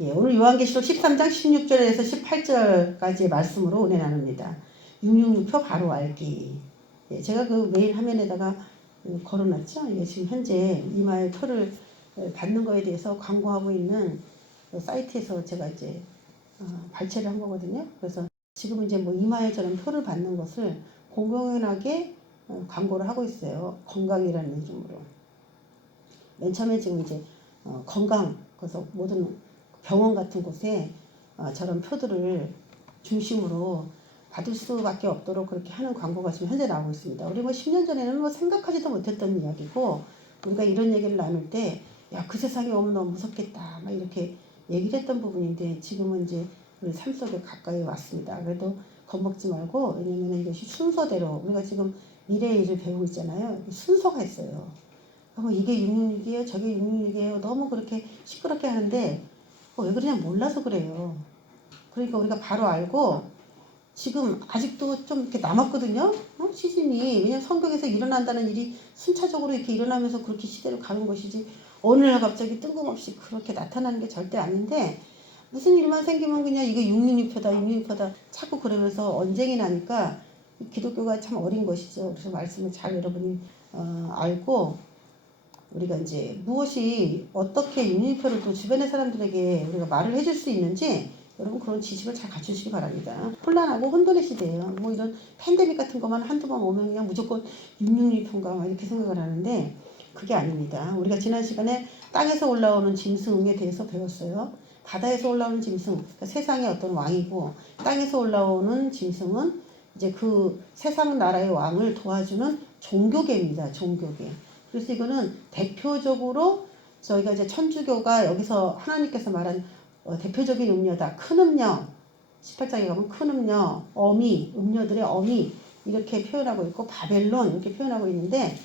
예, 오늘 요한계시록 13장 16절에서 18절까지의 말씀으로 은혜 나눕니다. 666표 바로 알기. 예, 제가 그 메일 화면에다가 걸어놨죠. 예, 지금 현재 이마에 표를 받는 거에 대해서 광고하고 있는 사이트에서 제가 이제 발췌를 한 거거든요. 그래서 지금 이제 뭐 이마에 저런 표를 받는 것을 공공연하게 광고를 하고 있어요. 건강이라는 이름으로. 맨 처음에 지금 이제 건강, 그래서 모든 병원 같은 곳에 저런 표들을 중심으로 받을 수밖에 없도록 그렇게 하는 광고가 지금 현재 나오고 있습니다. 우리 뭐 10년 전에는 뭐 생각하지도 못했던 이야기고, 우리가 이런 얘기를 나눌 때, 야, 그 세상이 오면 너무 무섭겠다, 막 이렇게 얘기를 했던 부분인데, 지금은 이제 우리 삶 속에 가까이 왔습니다. 그래도 겁먹지 말고, 왜냐면 이것이 순서대로, 우리가 지금 미래의 일을 배우고 있잖아요. 순서가 있어요. 이게 666이에요, 저게 666이에요. 너무 그렇게 시끄럽게 하는데, 왜 그러냐 몰라서 그래요. 그러니까 우리가 바로 알고, 지금 아직도 좀 이렇게 남았거든요. 시즌이. 왜냐면 성경에서 일어난다는 일이 순차적으로 이렇게 일어나면서 그렇게 시대를 가는 것이지, 어느 날 갑자기 뜬금없이 그렇게 나타나는 게 절대 아닌데, 무슨 일만 생기면 그냥 이게 666표다, 666표다 자꾸 그러면서 언쟁이 나니까 기독교가 참 어린 것이죠. 그래서 말씀을 잘 여러분이 알고, 우리가 이제 무엇이 어떻게 육류표를 또 주변의 사람들에게 우리가 말을 해줄 수 있는지 여러분 그런 지식을 잘 갖추시기 바랍니다. 혼란하고 혼돈의 시대예요. 뭐 이런 팬데믹 같은 것만 한두 번 오면 그냥 무조건 666표인가 이렇게 생각을 하는데 그게 아닙니다. 우리가 지난 시간에 땅에서 올라오는 짐승에 대해서 배웠어요. 바다에서 올라오는 짐승, 그러니까 세상의 어떤 왕이고, 땅에서 올라오는 짐승은 이제 그 세상 나라의 왕을 도와주는 종교계입니다. 종교계. 그래서 이거는 대표적으로 저희가 이제 천주교가 여기서 하나님께서 말한 대표적인 음녀다. 큰 음녀, 18장에 가면 큰 음녀, 어미, 음녀들의 어미 이렇게 표현하고 있고, 바벨론 이렇게 표현하고 있는데,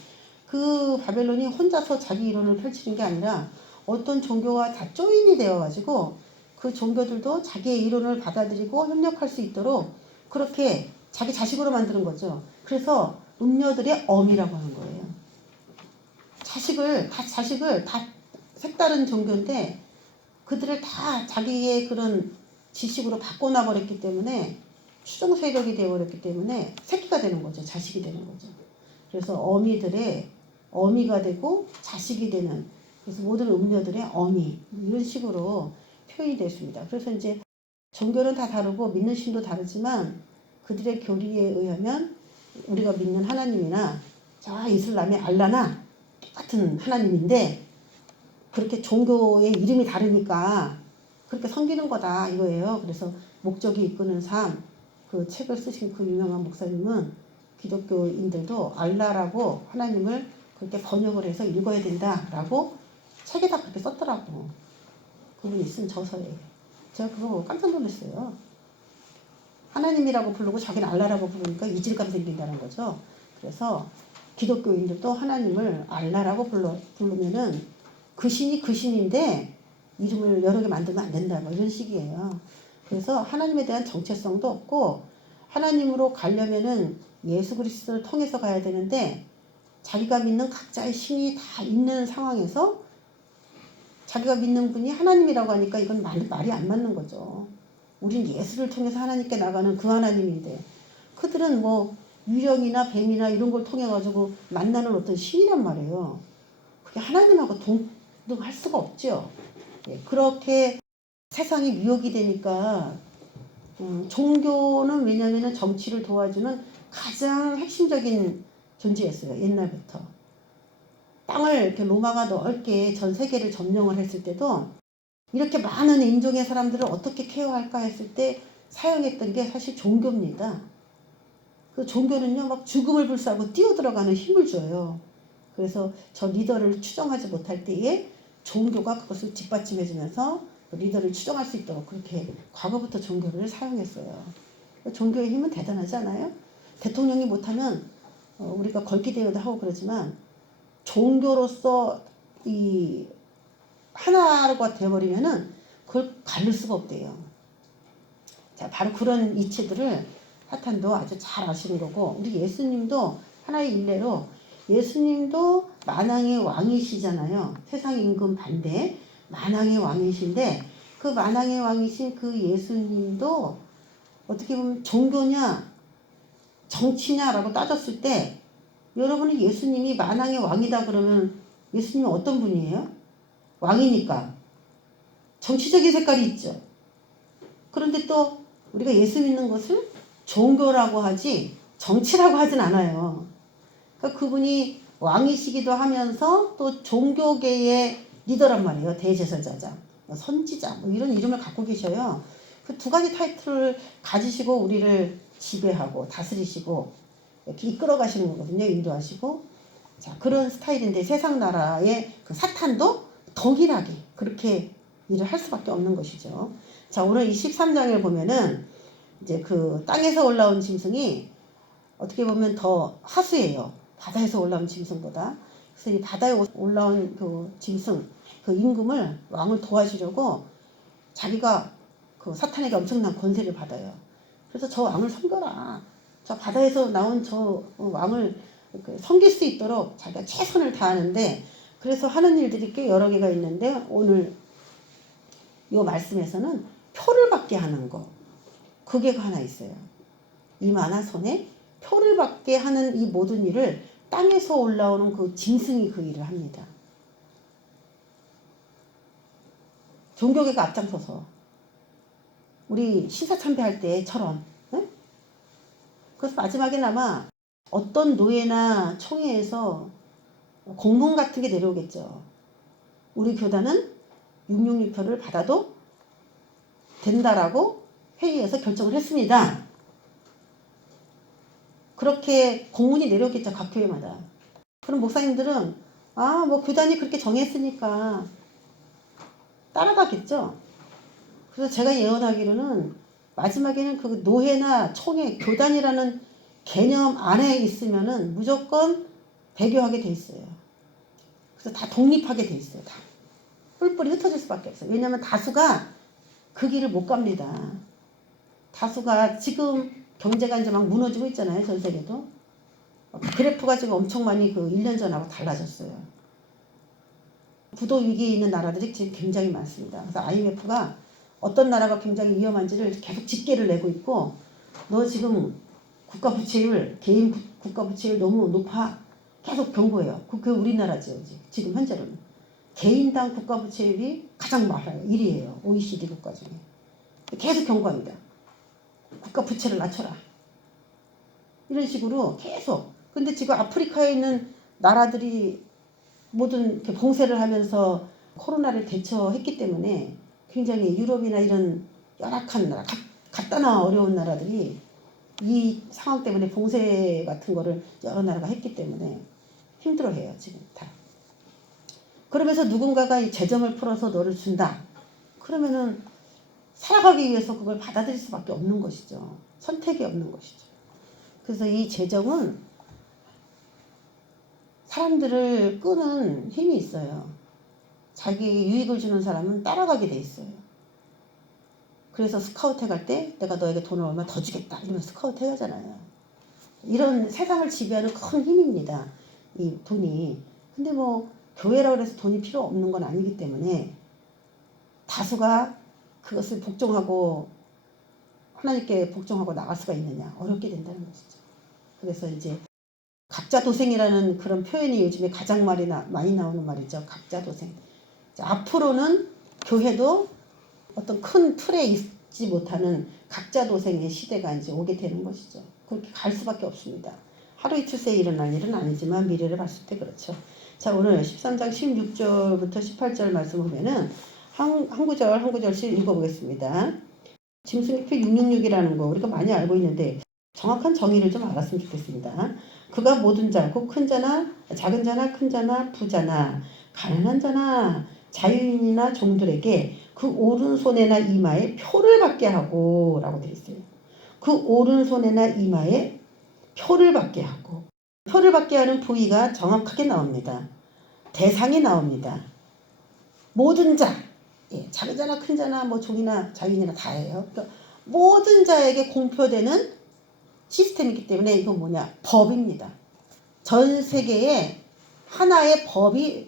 그 바벨론이 혼자서 자기 이론을 펼치는 게 아니라 어떤 종교와 다 조인이 되어가지고 그 종교들도 자기의 이론을 받아들이고 협력할 수 있도록 그렇게 자기 자식으로 만드는 거죠. 그래서 음녀들의 어미라고 하는 거예요. 자식을 다 색다른 종교인데 그들을 다 자기의 그런 지식으로 바꿔놔버렸기 때문에 추종 세력이 되어버렸기 때문에 새끼가 되는 거죠. 자식이 되는 거죠. 그래서 어미들의 어미가 되고 자식이 되는, 그래서 모든 음녀들의 어미 이런 식으로 표현이 됐습니다. 그래서 이제 종교는 다 다르고 믿는 신도 다르지만 그들의 교리에 의하면 우리가 믿는 하나님이나 자 이슬람의 알라나 똑같은 하나님인데 그렇게 종교의 이름이 다르니까 그렇게 섬기는 거다 이거예요. 그래서 목적이 이끄는 삶, 그 책을 쓰신 그 유명한 목사님은 기독교인들도 알라라고 하나님을 그렇게 번역을 해서 읽어야 된다라고 책에다 그렇게 썼더라고. 그분이 쓴 저서에. 제가 그거 보고 깜짝 놀랐어요. 하나님이라고 부르고 자기는 알라라고 부르니까 이질감 생긴다는 거죠. 그래서 기독교인들도 하나님을 알라라고 부르면은 그 신이 그 신인데 이름을 여러 개 만들면 안 된다. 뭐 이런 식이에요. 그래서 하나님에 대한 정체성도 없고, 하나님으로 가려면은 예수 그리스도를 통해서 가야 되는데 자기가 믿는 각자의 신이 다 있는 상황에서 자기가 믿는 분이 하나님이라고 하니까 이건 말이 안 맞는 거죠. 우린 예수를 통해서 하나님께 나가는 그 하나님인데 그들은 뭐 유령이나 뱀이나 이런 걸 통해 가지고 만나는 어떤 신이란 말이에요. 그게 하나님하고 동등할 수가 없죠. 예, 그렇게 세상이 미혹이 되니까 종교는 왜냐하면 정치를 도와주는 가장 핵심적인 존재였어요. 옛날부터. 땅을 이렇게 로마가 넓게 전 세계를 점령을 했을 때도 이렇게 많은 인종의 사람들을 어떻게 케어할까 했을 때 사용했던 게 사실 종교입니다. 그 종교는요, 막 죽음을 불사하고 뛰어들어가는 힘을 줘요. 그래서 저 리더를 추정하지 못할 때에 종교가 그것을 뒷받침해주면서 리더를 추정할 수 있도록 그렇게 과거부터 종교를 사용했어요. 종교의 힘은 대단하지 않아요? 대통령이 못하면 우리가 걸기 대회도 하고 그러지만 종교로서 이 하나가 되어버리면은 그걸 가를 수가 없대요. 자, 바로 그런 이치들을 사탄도 아주 잘 아시는 거고, 우리 예수님도 하나의 일례로 예수님도 만왕의 왕이시잖아요. 세상 임금 반대 만왕의 왕이신데 그 만왕의 왕이신 그 예수님도 어떻게 보면 종교냐 정치냐라고 따졌을 때 여러분이 예수님이 만왕의 왕이다 그러면 예수님은 어떤 분이에요? 왕이니까 정치적인 색깔이 있죠. 그런데 또 우리가 예수 믿는 것을 종교라고 하지 정치라고 하진 않아요. 그러니까 그분이 왕이시기도 하면서 또 종교계의 리더란 말이에요. 대제사장, 선지자 뭐 이런 이름을 갖고 계셔요. 그 두 가지 타이틀을 가지시고 우리를 지배하고 다스리시고 이렇게 이끌어 가시는 거거든요. 인도하시고. 자, 그런 스타일인데 세상 나라의 그 사탄도 동일하게 그렇게 일을 할 수밖에 없는 것이죠. 자, 오늘 이 13장을 보면은 이제 그 땅에서 올라온 짐승이 어떻게 보면 더 하수예요. 바다에서 올라온 짐승보다. 그래서 이 바다에 올라온 그 짐승, 그 임금을 왕을 도와주려고 자기가 그 사탄에게 엄청난 권세를 받아요. 그래서 저 왕을 섬겨라. 저 바다에서 나온 저 왕을 섬길 수 있도록 자기가 최선을 다하는데 그래서 하는 일들이 꽤 여러 개가 있는데 오늘 이 말씀에서는 표를 받게 하는 거. 그게 하나 있어요. 이마나 손에 표를 받게 하는 이 모든 일을 땅에서 올라오는 그 짐승이 그 일을 합니다. 종교계가 앞장서서 우리 신사참배할 때처럼. 네? 그래서 마지막에나마 어떤 노예나 총회에서 공문 같은 게 내려오겠죠. 우리 교단은 666표를 받아도 된다라고 회의에서 결정을 했습니다. 그렇게 공문이 내려오겠죠. 각 교회마다. 그럼 목사님들은 뭐 교단이 그렇게 정했으니까 따라가겠죠. 그래서 제가 예언하기로는 마지막에는 그 노회나 총회, 교단이라는 개념 안에 있으면은 무조건 배교하게 돼 있어요. 그래서 다 독립하게 돼 있어요. 다. 뿔뿔이 흩어질 수밖에 없어요. 왜냐하면 다수가 그 길을 못 갑니다. 다수가 지금 경제가 이제 막 무너지고 있잖아요. 전 세계도. 그래프가 지금 엄청 많이 그 1년 전하고 달라졌어요. 부도 위기에 있는 나라들이 지금 굉장히 많습니다. 그래서 IMF가 어떤 나라가 굉장히 위험한지를 계속 집계를 내고 있고 너 지금 국가 부채율, 개인 국가 부채율 너무 높아. 계속 경고해요. 그게 우리나라죠. 지금 현재로는. 개인당 국가 부채율이 가장 많아요. 1위예요. OECD 국가 중에. 계속 경고합니다. 국가 부채를 낮춰라. 이런 식으로 계속. 근데 지금 아프리카에 있는 나라들이 모든 봉쇄를 하면서 코로나를 대처했기 때문에 굉장히 유럽이나 이런 열악한 나라, 갖다나 어려운 나라들이 이 상황 때문에 봉쇄 같은 거를 여러 나라가 했기 때문에 힘들어해요. 지금 다. 그러면서 누군가가 이 재정을 풀어서 너를 준다. 그러면은 살아가기 위해서 그걸 받아들일 수밖에 없는 것이죠. 선택이 없는 것이죠. 그래서 이 재정은 사람들을 끄는 힘이 있어요. 자기에게 유익을 주는 사람은 따라가게 돼 있어요. 그래서 스카우트 갈 때 내가 너에게 돈을 얼마 더 주겠다 이러면 스카우트 해가잖아요. 이런 세상을 지배하는 큰 힘입니다. 이 돈이. 근데 뭐 교회라고 해서 돈이 필요 없는 건 아니기 때문에 다수가 그것을 복종하고 하나님께 복종하고 나갈 수가 있느냐 어렵게 된다는 것이죠. 그래서 이제 각자도생이라는 그런 표현이 요즘에 가장 많이 나오는 말이죠. 각자도생. 앞으로는 교회도 어떤 큰 틀에 있지 못하는 각자도생의 시대가 이제 오게 되는 것이죠. 그렇게 갈 수밖에 없습니다. 하루 이틀 새에 일어날 일은 아니지만 미래를 봤을 때 그렇죠. 자, 오늘 13장 16절부터 18절 말씀 보면은 한 구절 한 구절씩 읽어보겠습니다. 짐승의표 666이라는 거 우리가 많이 알고 있는데 정확한 정의를 좀 알았으면 좋겠습니다. 그가 모든 자, 곧 큰 자나 작은 자나 큰 자나 부자나 가난한 자나 자유인이나 종들에게 그 오른손에나 이마에 표를 받게 하고 라고 되어 있어요. 그 오른손에나 이마에 표를 받게 하고 표를 받게 하는 부위가 정확하게 나옵니다. 대상이 나옵니다. 모든 자, 작은 자나 큰 자나 뭐 종이나 자유인이나 다예요. 그러니까 모든 자에게 공표되는 시스템이기 때문에 이건 뭐냐? 법입니다. 전 세계에 하나의 법이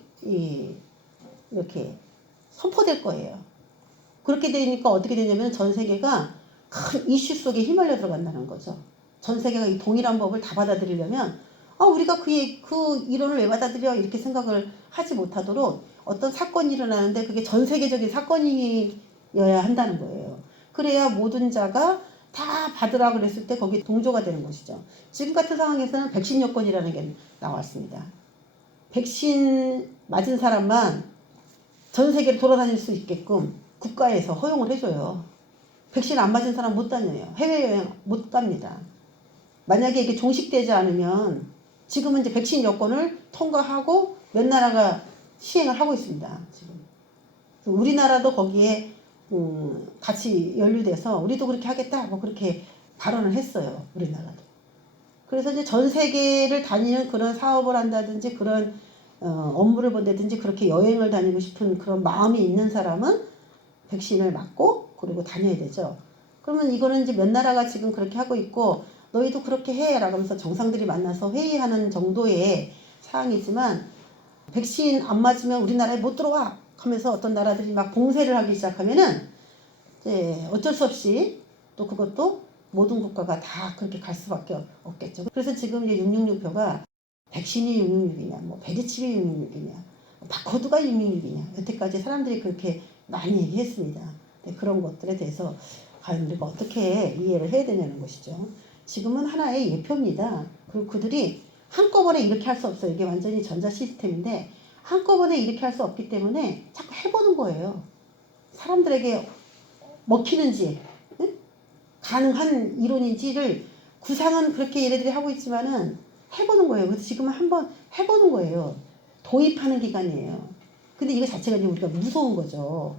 이렇게 선포될 거예요. 그렇게 되니까 어떻게 되냐면 전 세계가 큰 이슈 속에 휘말려 들어간다는 거죠. 전 세계가 이 동일한 법을 다 받아들이려면 우리가 그 이론을 왜 받아들여 이렇게 생각을 하지 못하도록 어떤 사건이 일어나는데 그게 전 세계적인 사건이어야 한다는 거예요. 그래야 모든 자가 다 받으라 그랬을 때 거기에 동조가 되는 것이죠. 지금 같은 상황에서는 백신 여권이라는 게 나왔습니다. 백신 맞은 사람만 전 세계를 돌아다닐 수 있게끔 국가에서 허용을 해줘요. 백신 안 맞은 사람 못 다녀요. 해외여행 못 갑니다. 만약에 이게 종식되지 않으면 지금은 이제 백신 여권을 통과하고 몇 나라가 시행을 하고 있습니다. 지금 우리나라도 거기에 같이 연루돼서 우리도 그렇게 하겠다 뭐 그렇게 발언을 했어요. 우리나라도. 그래서 이제 전 세계를 다니는 그런 사업을 한다든지 그런 업무를 본다든지 그렇게 여행을 다니고 싶은 그런 마음이 있는 사람은 백신을 맞고 그리고 다녀야 되죠. 그러면 이거는 이제 몇 나라가 지금 그렇게 하고 있고 너희도 그렇게 해 라고 하면서 정상들이 만나서 회의하는 정도의 사항이지만 백신 안 맞으면 우리나라에 못 들어와 하면서 어떤 나라들이 막 봉쇄를 하기 시작하면은 이제 어쩔 수 없이 또 그것도 모든 국가가 다 그렇게 갈 수밖에 없겠죠. 그래서 지금 이제 666표가 백신이 666이냐, 뭐 베리칩이 666이냐, 바코드가 666이냐, 여태까지 사람들이 그렇게 많이 얘기했습니다. 그런 것들에 대해서 과연 우리가 어떻게 이해를 해야 되냐는 것이죠. 지금은 하나의 예표입니다. 그리고 그들이 한꺼번에 이렇게 할 수 없어요. 이게 완전히 전자 시스템인데 한꺼번에 이렇게 할 수 없기 때문에 자꾸 해보는 거예요. 사람들에게 먹히는지 가능한 이론인지를 구상은 그렇게 얘네들이 하고 있지만은 해보는 거예요. 그래서 지금은 한번 해보는 거예요. 도입하는 기간이에요. 근데 이거 자체가 이제 우리가 무서운 거죠.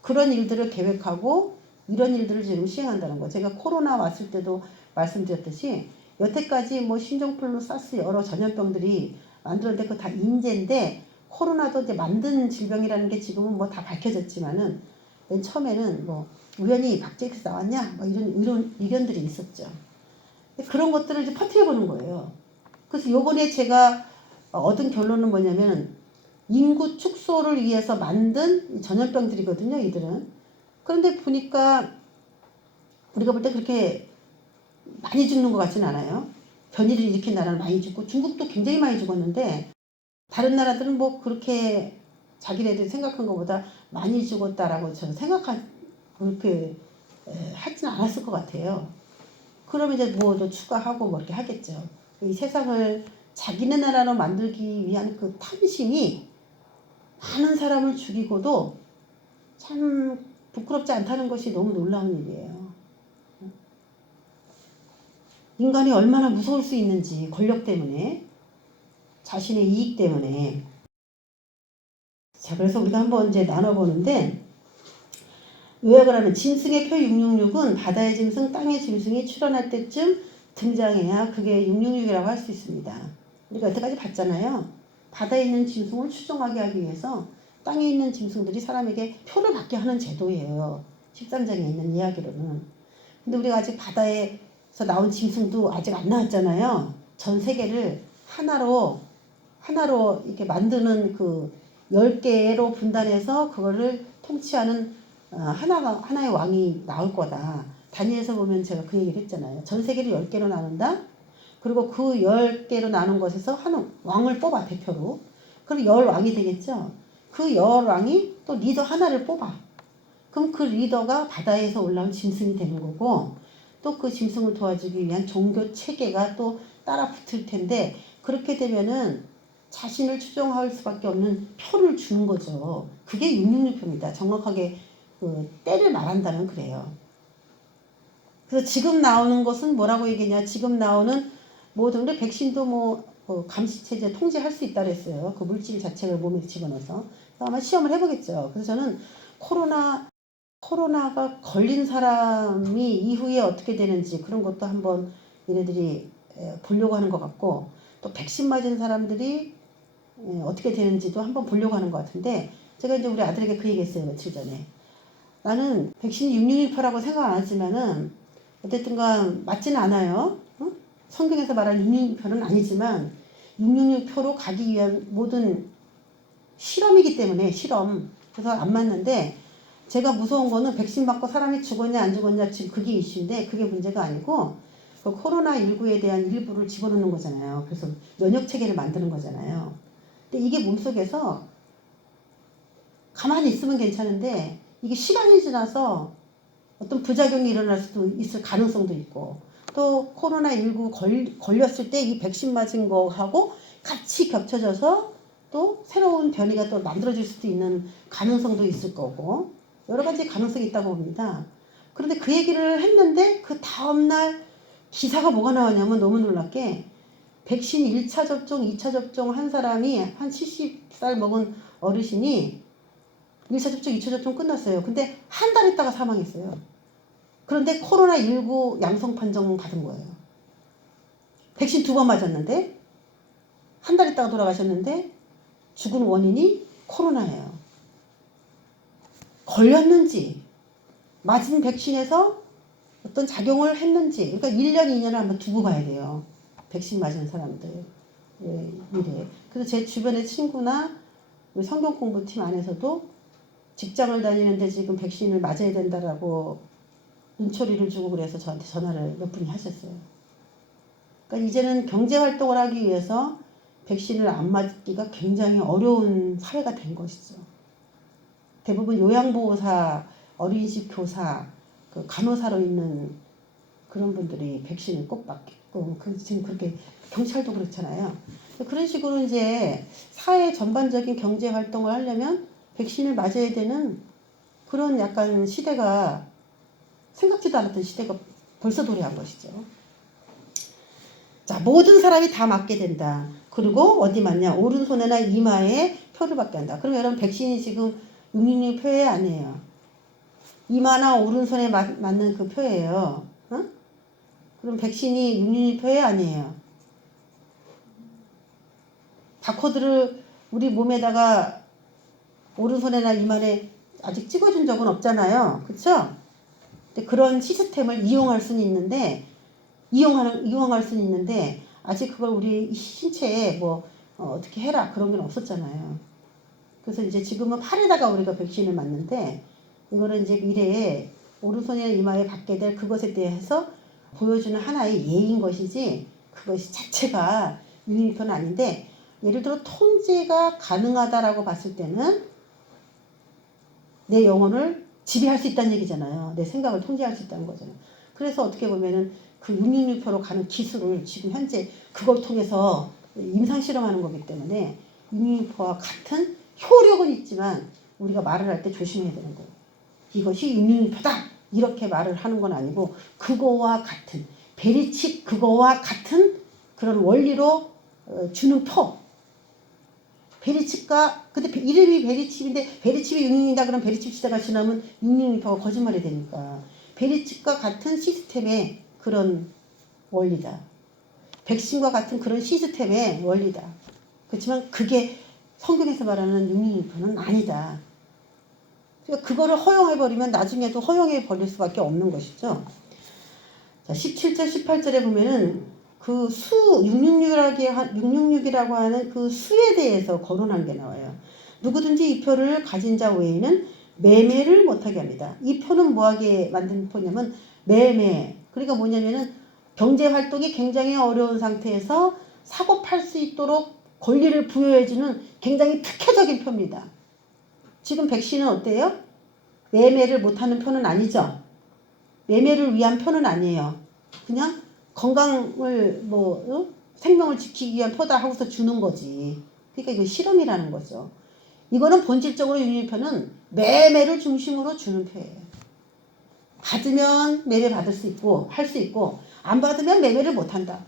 그런 일들을 계획하고 이런 일들을 지금 시행한다는 거. 제가 코로나 왔을 때도 말씀드렸듯이 여태까지 뭐 신종플루, 사스 여러 전염병들이 만들었는데 그거 다 인재인데 코로나도 이제 만든 질병이라는 게 지금은 뭐 다 밝혀졌지만은 맨 처음에는 뭐 우연히 박제에서 나왔냐 뭐 이런 의견들이 있었죠. 그런 것들을 이제 퍼뜨려보는 거예요. 그래서 요번에 제가 얻은 결론은 뭐냐면 인구 축소를 위해서 만든 전염병들이거든요, 이들은. 그런데 보니까 우리가 볼 때 그렇게 많이 죽는 것 같지는 않아요. 변이를 일으킨 나라는 많이 죽고 중국도 굉장히 많이 죽었는데 다른 나라들은 뭐 그렇게 자기네들이 생각한 것보다 많이 죽었다라고 저는 그렇게 하지는 않았을 것 같아요. 그러면 이제 뭐 더 추가하고 뭐 이렇게 하겠죠. 이 세상을 자기네 나라로 만들기 위한 그 탐심이 많은 사람을 죽이고도 참 부끄럽지 않다는 것이 너무 놀라운 일이에요. 인간이 얼마나 무서울 수 있는지 권력 때문에 자신의 이익 때문에. 자, 그래서 우리가 한번 이제 나눠보는데 요약을 하면 짐승의 표 666은 바다의 짐승, 땅의 짐승이 출현할 때쯤 등장해야 그게 666이라고 할 수 있습니다. 우리가 여태까지 봤잖아요. 바다에 있는 짐승을 추종하게 하기 위해서 땅에 있는 짐승들이 사람에게 표를 받게 하는 제도예요. 13장에 있는 이야기로는. 근데 우리가 아직 바다에서 나온 짐승도 아직 안 나왔잖아요. 전 세계를 하나로 이렇게 만드는 그 10개로 분단해서 그거를 통치하는 하나의 왕이 나올 거다. 다니엘서 보면 제가 그 얘기를 했잖아요. 전 세계를 10개로 나눈다. 그리고 그 10개로 나눈 것에서 한 왕을 뽑아, 대표로. 그럼 10왕이 되겠죠. 그 10왕이 또 리더 하나를 뽑아. 그럼 그 리더가 바다에서 올라온 짐승이 되는 거고 또 그 짐승을 도와주기 위한 종교 체계가 또 따라 붙을 텐데 그렇게 되면은 자신을 추종할 수밖에 없는 표를 주는 거죠. 그게 666표입니다. 정확하게 그 때를 말한다면 그래요. 그래서 지금 나오는 것은 뭐라고 얘기냐? 지금 나오는 모든 게 백신도 뭐 감시체제 통제할 수 있다 그랬어요. 그 물질 자체를 몸에 집어넣어서. 아마 시험을 해보겠죠. 그래서 저는 코로나가 걸린 사람이 이후에 어떻게 되는지 그런 것도 한번 얘네들이 보려고 하는 것 같고 또 백신 맞은 사람들이 어떻게 되는지도 한번 보려고 하는 것 같은데 제가 이제 우리 아들에게 그 얘기했어요. 며칠 전에. 나는 백신이 666표라고 생각 안 하지만은 어쨌든간 맞지는 않아요. 성경에서 말하는 666표는 아니지만 666표로 가기 위한 모든 실험이기 때문에 실험. 그래서 안 맞는데 제가 무서운 거는 백신 맞고 사람이 죽었냐 안 죽었냐 지금 그게 이슈인데 그게 문제가 아니고 그 코로나19에 대한 일부를 집어넣는 거잖아요. 그래서 면역 체계를 만드는 거잖아요. 근데 이게 몸속에서 가만히 있으면 괜찮은데 이게 시간이 지나서 어떤 부작용이 일어날 수도 있을 가능성도 있고 또 코로나19 걸렸을 때 이 백신 맞은 거하고 같이 겹쳐져서 또 새로운 변이가 또 만들어질 수도 있는 가능성도 있을 거고 여러 가지 가능성이 있다고 봅니다. 그런데 그 얘기를 했는데 그 다음날 기사가 뭐가 나왔냐면 너무 놀랍게 백신 1차 접종, 2차 접종 한 사람이 한 70살 먹은 어르신이 1차 접종, 2차 접종 끝났어요. 근데 한 달 있다가 사망했어요. 그런데 코로나19 양성 판정 받은 거예요. 백신 2번 맞았는데 한 달 있다가 돌아가셨는데 죽은 원인이 코로나예요. 걸렸는지 맞은 백신에서 어떤 작용을 했는지 그러니까 1년, 2년을 한번 두고 봐야 돼요. 백신 맞은 사람들 미래. 그래서 제 주변의 친구나 성경 공부팀 안에서도 직장을 다니는데 지금 백신을 맞아야 된다라고 눈초리를 주고 그래서 저한테 전화를 몇 분이 하셨어요. 그러니까 이제는 경제 활동을 하기 위해서 백신을 안 맞기가 굉장히 어려운 사회가 된 것이죠. 대부분 요양보호사, 어린이집 교사, 그 간호사로 있는 그런 분들이 백신을 꼭 맞게끔 지금 그렇게 경찰도 그렇잖아요. 그런 식으로 이제 사회 전반적인 경제 활동을 하려면 백신을 맞아야 되는 그런 약간 시대가 생각지도 않았던 시대가 벌써 도래한 것이죠. 자, 모든 사람이 다 맞게 된다. 그리고 어디 맞냐? 오른손에나 이마에 표를 받게 한다. 그럼 여러분 백신이 지금 666 표에 아니에요. 이마나 오른손에 맞는 그 표예요. 어? 그럼 백신이 666 표에 아니에요. 바코드를 우리 몸에다가 오른손에나 이마에 아직 찍어준 적은 없잖아요. 그쵸? 근데 그런 시스템을 이용할 수는 있는데 이용할 수는 있는데 아직 그걸 우리 신체에 뭐 어떻게 해라 그런 게 없었잖아요. 그래서 이제 지금은 팔에다가 우리가 백신을 맞는데 이거는 이제 미래에 오른손이나 이마에 받게 될 그것에 대해서 보여주는 하나의 예인 것이지 그것이 자체가 유니폼은 아닌데 예를 들어 통제가 가능하다라고 봤을 때는 내 영혼을 지배할 수 있다는 얘기잖아요. 내 생각을 통제할 수 있다는 거잖아요. 그래서 어떻게 보면은 그 666표로 가는 기술을 지금 현재 그걸 통해서 임상 실험하는 거기 때문에 666표와 같은 효력은 있지만 우리가 말을 할 때 조심해야 되는 거예요. 이것이 666표다 이렇게 말을 하는 건 아니고 그거와 같은 베리칩 그거와 같은 그런 원리로 주는 표. 베리칩과 근데 이름이 베리칩인데 베리칩이 666이다 그러면 베리칩 시대가 지나면 666표가 거짓말이 되니까 베리칩과 같은 시스템의 그런 원리다. 백신과 같은 그런 시스템의 원리다. 그렇지만 그게 성경에서 말하는 666표는 아니다. 그러니까 그거를 허용해버리면 나중에도 허용해버릴 수밖에 없는 것이죠. 자, 17절, 18절에 보면은 그 수, 666이라고 하는 그 수에 대해서 거론한 게 나와요. 누구든지 이 표를 가진 자 외에는 매매를 못하게 합니다. 이 표는 뭐하게 만든 표냐면 매매. 그러니까 뭐냐면은 경제 활동이 굉장히 어려운 상태에서 사고 팔 수 있도록 권리를 부여해주는 굉장히 특혜적인 표입니다. 지금 백신은 어때요? 매매를 못하는 표는 아니죠. 매매를 위한 표는 아니에요. 그냥 건강을 생명을 지키기 위한 표다 하고서 주는 거지. 그러니까 이거 실험이라는 거죠. 이거는 본질적으로 유니표는 매매를 중심으로 주는 표예요. 받으면 매매 받을 수 있고 할 수 있고 안 받으면 매매를 못한다.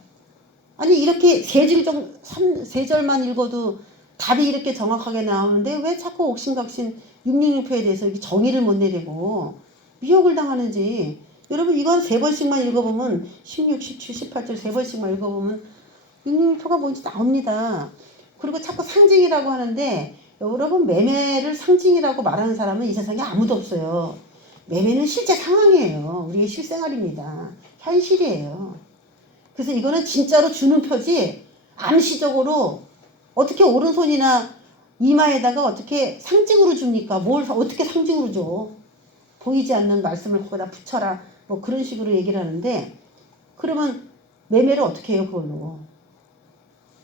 아니 이렇게 세 절만 읽어도 답이 이렇게 정확하게 나오는데 왜 자꾸 옥신각신 666표에 대해서 이렇게 정의를 못 내리고 미혹을 당하는지. 여러분 이건 3번씩만 읽어보면 16, 17, 18절 3번씩만 읽어보면 666표가 뭔지 나옵니다. 그리고 자꾸 상징이라고 하는데 여러분 매매를 상징이라고 말하는 사람은 이 세상에 아무도 없어요. 매매는 실제 상황이에요. 우리의 실생활입니다. 현실이에요. 그래서 이거는 진짜로 주는 표지 암시적으로 어떻게 오른손이나 이마에다가 어떻게 상징으로 줍니까? 뭘 어떻게 상징으로 줘? 보이지 않는 말씀을 거기다 붙여라. 뭐 그런 식으로 얘기를 하는데, 그러면 매매를 어떻게 해요, 그걸로?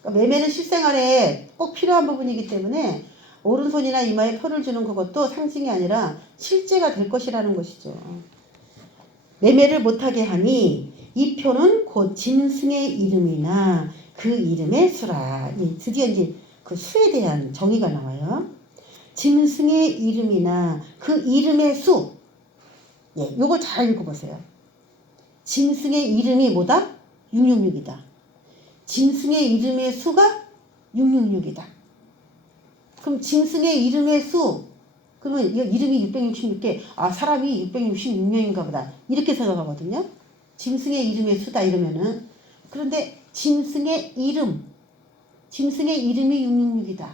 그러니까 매매는 실생활에 꼭 필요한 부분이기 때문에 오른손이나 이마에 표를 주는 그것도 상징이 아니라 실제가 될 것이라는 것이죠. 매매를 못하게 하니 이 표는 곧 짐승의 이름이나 그 이름의 수라. 드디어 이제 그 수에 대한 정의가 나와요. 짐승의 이름이나 그 이름의 수. 예, 요거 잘 읽어보세요. 짐승의 이름이 뭐다? 666이다. 짐승의 이름의 수가 666이다. 그럼 짐승의 이름의 수, 그러면 이름이 666개, 아, 사람이 666명인가 보다. 이렇게 생각하거든요. 짐승의 이름의 수다 이러면은. 그런데 짐승의 이름이 666이다.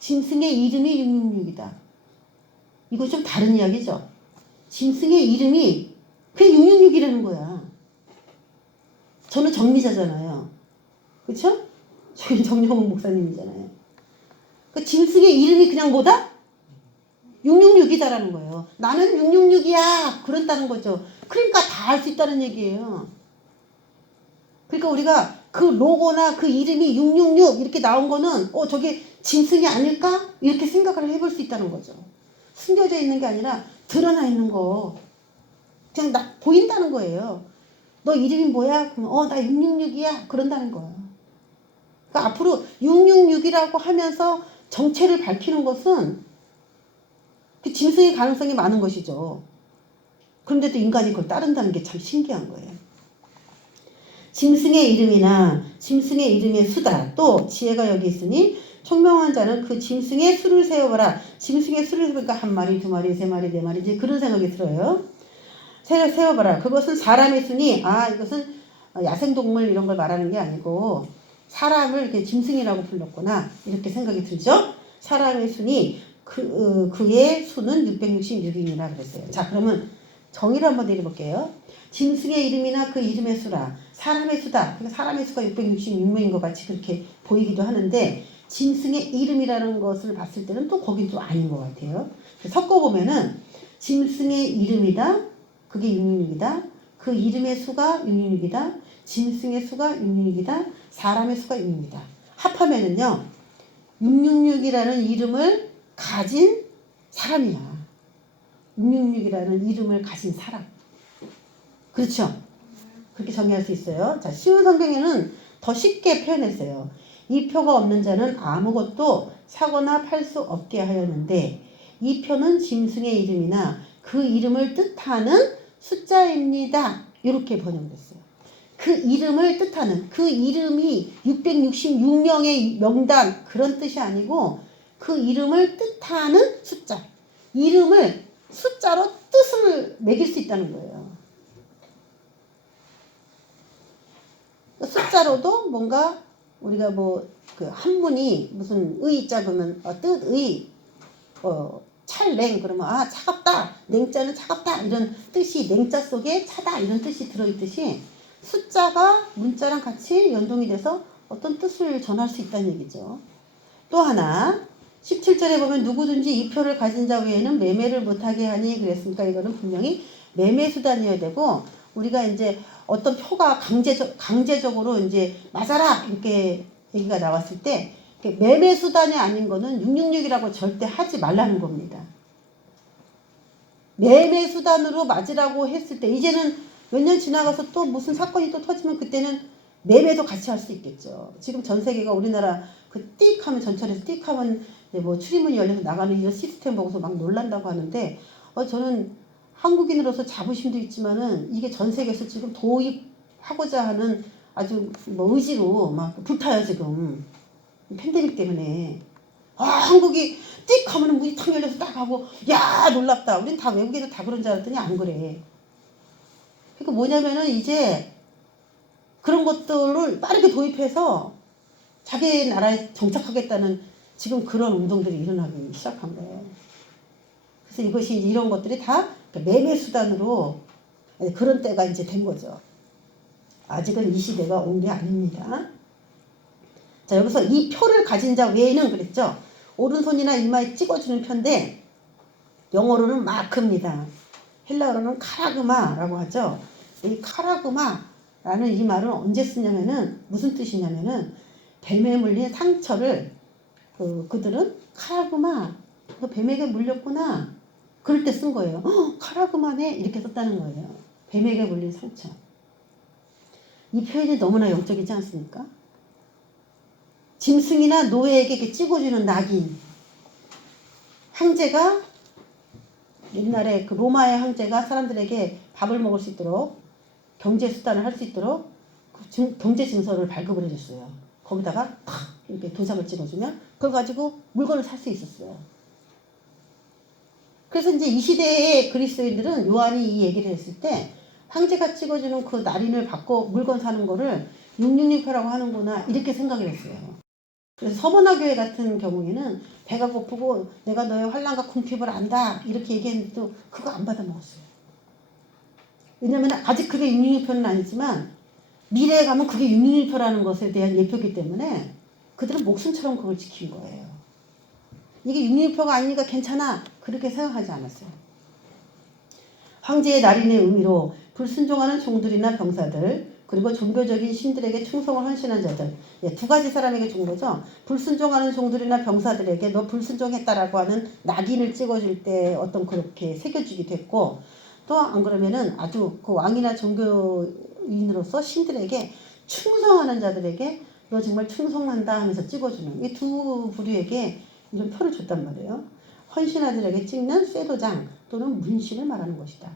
짐승의 이름이 666이다. 이거 좀 다른 이야기죠. 짐승의 이름이 그냥 666이라는 거야. 저는 정미자잖아요. 그쵸? 저희 정영훈 목사님이잖아요. 그 짐승의 이름이 그냥 뭐다? 666이다라는 거예요. 나는 666이야. 그런다는 거죠. 그러니까 다 알 수 있다는 얘기예요. 그러니까 우리가 그 로고나 그 이름이 666 이렇게 나온 거는 저게 짐승이 아닐까? 이렇게 생각을 해볼 수 있다는 거죠. 숨겨져 있는 게 아니라 드러나 있는 거. 그냥 보인다는 거예요. 너 이름이 뭐야? 그러면 나 666이야. 그런다는 거예요. 그러니까 앞으로 666이라고 하면서 정체를 밝히는 것은 그 짐승의 가능성이 많은 것이죠. 그런데도 인간이 그걸 따른다는 게 참 신기한 거예요. 짐승의 이름이나 짐승의 이름의 수다. 또 지혜가 여기 있으니 총명한 자는 그 짐승의 수를 세어봐라. 짐승의 수를 세우니까 한 마리, 두 마리, 세 마리, 네 마리 이제 그런 생각이 들어요. 세어봐라. 그것은 사람의 수니 이것은 야생동물 이런 걸 말하는 게 아니고 사람을 이렇게 짐승이라고 불렀구나 이렇게 생각이 들죠. 사람의 수니 그의 수는 666이라 그랬어요. 자, 그러면 정의를 한번 내려볼게요. 짐승의 이름이나 그 이름의 수라. 사람의 수다. 그러니까 사람의 수가 666명인 것 같이 그렇게 보이기도 하는데 짐승의 이름이라는 것을 봤을 때는 또 거긴 좀 아닌 것 같아요. 섞어보면은 짐승의 이름이다. 그게 666이다. 그 이름의 수가 666이다. 짐승의 수가 666이다. 사람의 수가 666이다. 합하면은요. 666이라는 이름을 가진 사람이야. 666이라는 이름을 가진 사람. 그렇죠? 그렇게 정의할 수 있어요. 자, 쉬운 성경에는 더 쉽게 표현했어요. 이 표가 없는 자는 아무것도 사거나 팔 수 없게 하였는데 이 표는 짐승의 이름이나 그 이름을 뜻하는 숫자입니다. 이렇게 번역됐어요. 그 이름을 뜻하는, 그 이름이 666명의 명단 그런 뜻이 아니고 그 이름을 뜻하는 숫자. 이름을 숫자로 뜻을 매길 수 있다는 거예요. 숫자로도 뭔가 우리가 그 한문이 무슨 의자 그러면 뜻의 찰냉 그러면 차갑다. 냉자는 차갑다. 이런 뜻이 냉자 속에 차다. 이런 뜻이 들어있듯이 숫자가 문자랑 같이 연동이 돼서 어떤 뜻을 전할 수 있다는 얘기죠. 또 하나 17절에 보면 누구든지 이 표를 가진 자 외에는 매매를 못하게 하니 그랬으니까 이거는 분명히 매매 수단이어야 되고 우리가 이제 어떤 표가 강제적으로 이제 맞아라 이렇게 얘기가 나왔을 때 매매 수단이 아닌 거는 666이라고 절대 하지 말라는 겁니다. 매매 수단으로 맞으라고 했을 때 이제는 몇 년 지나가서 또 무슨 사건이 또 터지면 그때는 매매도 같이 할 수 있겠죠. 지금 전 세계가 우리나라 그 띡 하면 전철에서 띡 하면 뭐 출입문이 열려서 나가는 이런 시스템 보고서 막 놀란다고 하는데 저는 한국인으로서 자부심도 있지만은 이게 전 세계에서 지금 도입하고자 하는 아주 의지로 막 불타요 지금. 팬데믹 때문에 한국이 띡 하면 문이 탁 열려서 딱 하고 야 놀랍다. 우린 다 외국에도 다 그런 줄 알았더니 안 그래. 그러니까 뭐냐면은 이제 그런 것들을 빠르게 도입해서 자기 나라에 정착하겠다는 지금 그런 운동들이 일어나기 시작한 거예요. 그래서 이것이 이런 것들이 다 매매 수단으로 그런 때가 이제 된 거죠. 아직은 이 시대가 온 게 아닙니다. 자, 여기서 이 표를 가진 자 외에는 그랬죠. 오른손이나 이마에 찍어주는 표인데 영어로는 마크입니다. 헬라어로는 카라그마라고 하죠. 이 카라그마라는 이 말은 언제 쓰냐면은 무슨 뜻이냐면은 뱀에 물린 상처를 그들은 카라그마 뱀에게 물렸구나 그럴 때 쓴 거예요. 카라그마네 이렇게 썼다는 거예요. 뱀에게 물린 상처. 이 표현이 너무나 영적이지 않습니까? 짐승이나 노예에게 이렇게 찍어주는 낙인. 황제가 옛날에 그 로마의 황제가 사람들에게 밥을 먹을 수 있도록 경제 수단을 할 수 있도록 경제 증서를 발급을 해줬어요. 거기다가 팍 이렇게 도장을 찍어주면 그걸 가지고 물건을 살 수 있었어요. 그래서 이제 이 시대의 그리스도인들은 요한이 이 얘기를 했을 때 황제가 찍어주는 그 날인을 받고 물건 사는 거를 666표라고 하는구나 이렇게 생각을 했어요. 그래서 서머나 교회 같은 경우에는 배가 고프고 내가 너의 환난과 궁핍을 안다 이렇게 얘기했는데도 그거 안 받아 먹었어요. 왜냐면 아직 그게 666표는 아니지만 미래에 가면 그게 666표라는 것에 대한 예표이기 때문에 그들은 목숨처럼 그걸 지킨 거예요. 이게 666표가 아니니까 괜찮아 그렇게 생각하지 않았어요. 황제의 날인의 의미로 불순종하는 종들이나 병사들 그리고 종교적인 신들에게 충성을 헌신한 자들 두 가지 사람에게 준 거죠. 불순종하는 종들이나 병사들에게 너 불순종했다라고 하는 낙인을 찍어줄 때 어떤 그렇게 새겨주기도 했고 또 안 그러면은 아주 그 왕이나 종교인으로서 신들에게 충성하는 자들에게 너 정말 충성한다 하면서 찍어주는 이 두 부류에게 이런 표를 줬단 말이에요. 헌신아들에게 찍는 쇠도장 또는 문신을 말하는 것이다.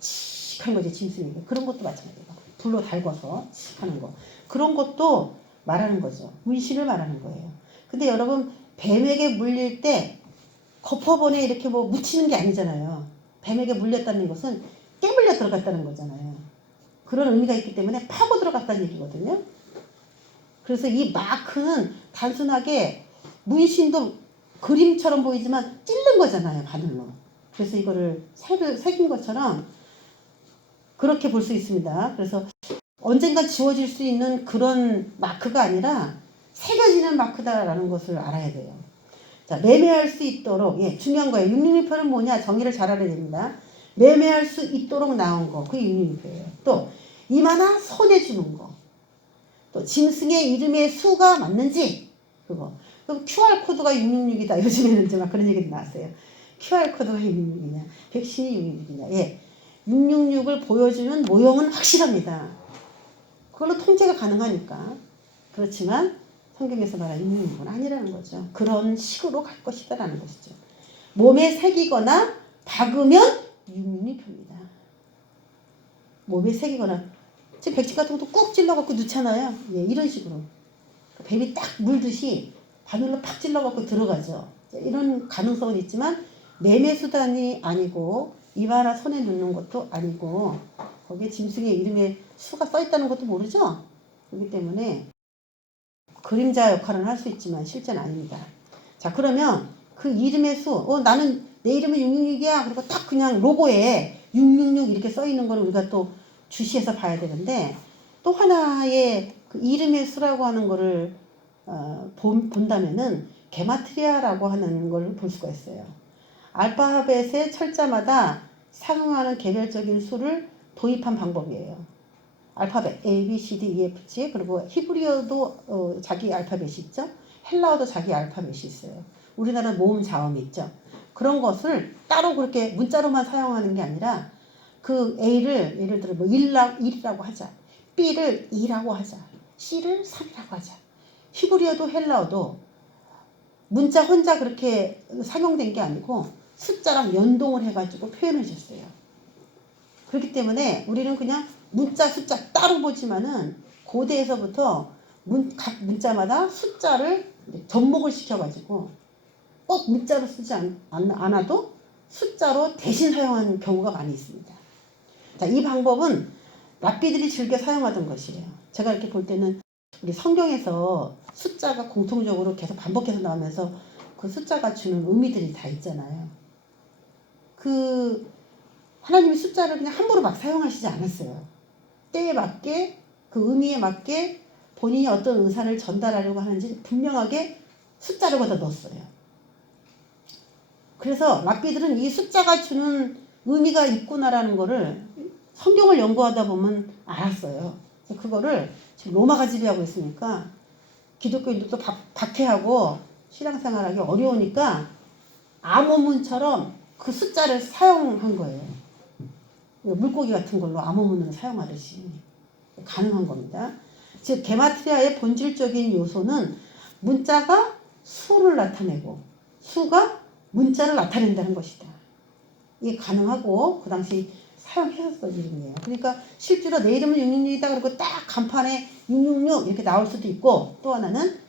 칙한 거지 짐승에게. 그런 것도 마찬가지다. 불로 달궈서 칙하는 거. 그런 것도 말하는 거죠. 문신을 말하는 거예요. 근데 여러분 뱀에게 물릴 때 거퍼번에 이렇게 뭐 묻히는 게 아니잖아요. 뱀에게 물렸다는 것은 깨물려 들어갔다는 거잖아요. 그런 의미가 있기 때문에 파고 들어갔다는 얘기거든요. 그래서 이 마크는 단순하게 문신도 그림처럼 보이지만 찔른 거잖아요. 바늘로. 그래서 이거를 새긴 것처럼 그렇게 볼 수 있습니다. 그래서 언젠가 지워질 수 있는 그런 마크가 아니라 새겨지는 마크다라는 것을 알아야 돼요. 자, 매매할 수 있도록 중요한 거예요. 666표는 뭐냐? 정의를 잘 알아야 됩니다. 매매할 수 있도록 나온 거. 그게 666표예요. 또 이마나 손에 주는 거. 또 짐승의 이름의 수가 맞는지 그거. 그럼 QR코드가 666이다. 요즘에는 이제 막 그런 얘기도 나왔어요. QR코드가 666이냐, 백신이 666이냐. 예. 666을 보여주는 모형은 확실합니다. 그걸로 통제가 가능하니까. 그렇지만 성경에서 말하는 666은 아니라는 거죠. 그런 식으로 갈 것이다라는 것이죠. 몸에 새기거나 박으면 666표입니다. 몸에 새기거나 지금 백신 같은 것도 꾹 찔러갖고 넣잖아요. 예, 이런 식으로. 뱀이 딱 물듯이 바늘로 팍 찔러갖고 들어가죠. 이런 가능성은 있지만 매매 수단이 아니고 이마나 손에 넣는 것도 아니고 거기에 짐승의 이름에 수가 써있다는 것도 모르죠. 그렇기 때문에 그림자 역할은 할 수 있지만 실제는 아닙니다. 자, 그러면 그 이름의 수, 나는 내 이름은 666이야. 그리고 딱 그냥 로고에 666 이렇게 써있는 거를 우리가 또 주시해서 봐야 되는데 또 하나의 그 이름의 수라고 하는 거를 본다면은 게마트리아라고 하는 걸 볼 수가 있어요. 알파벳의 철자마다 상응하는 개별적인 수를 도입한 방법이에요. 알파벳 A, B, C, D, E, F, G 그리고 히브리어도 자기 알파벳이 있죠. 헬라어도 자기 알파벳이 있어요. 우리나라 모음 자음이 있죠. 그런 것을 따로 그렇게 문자로만 사용하는 게 아니라 그 A를 예를 들어 뭐 1이라고 하자. B를 2라고 하자. C를 3이라고 하자. 히브리어도 헬라어도 문자 혼자 그렇게 상용된 게 아니고 숫자랑 연동을 해가지고 표현을 줬어요. 그렇기 때문에 우리는 그냥 문자 숫자 따로 보지만은 고대에서부터 각 문자마다 숫자를 접목을 시켜가지고 꼭 문자로 쓰지 않아도 숫자로 대신 사용하는 경우가 많이 있습니다. 자, 이 방법은 랍비들이 즐겨 사용하던 것이에요. 제가 이렇게 볼 때는 우리 성경에서 숫자가 공통적으로 계속 반복해서 나오면서 그 숫자가 주는 의미들이 다 있잖아요. 그 하나님이 숫자를 그냥 함부로 막 사용하시지 않았어요. 때에 맞게 그 의미에 맞게 본인이 어떤 의사를 전달하려고 하는지 분명하게 숫자를 거기다 넣었어요. 그래서 랍비들은 이 숫자가 주는 의미가 있구나라는 거를 성경을 연구하다 보면 알았어요. 그래서 그거를 지금 로마가 지배하고 있으니까 기독교인들도 박해하고 신앙생활하기 어려우니까 암호문처럼 그 숫자를 사용한 거예요. 물고기 같은 걸로 암호문을 사용하듯이 가능한 겁니다. 즉 게마트리아의 본질적인 요소는 문자가 수를 나타내고 수가 문자를 나타낸다는 것이다. 이게 가능하고 그 당시 사용했었던 이름이에요. 그러니까 실제로 내 이름은 666이다 그러고 딱 간판에 666 이렇게 나올 수도 있고, 또 하나는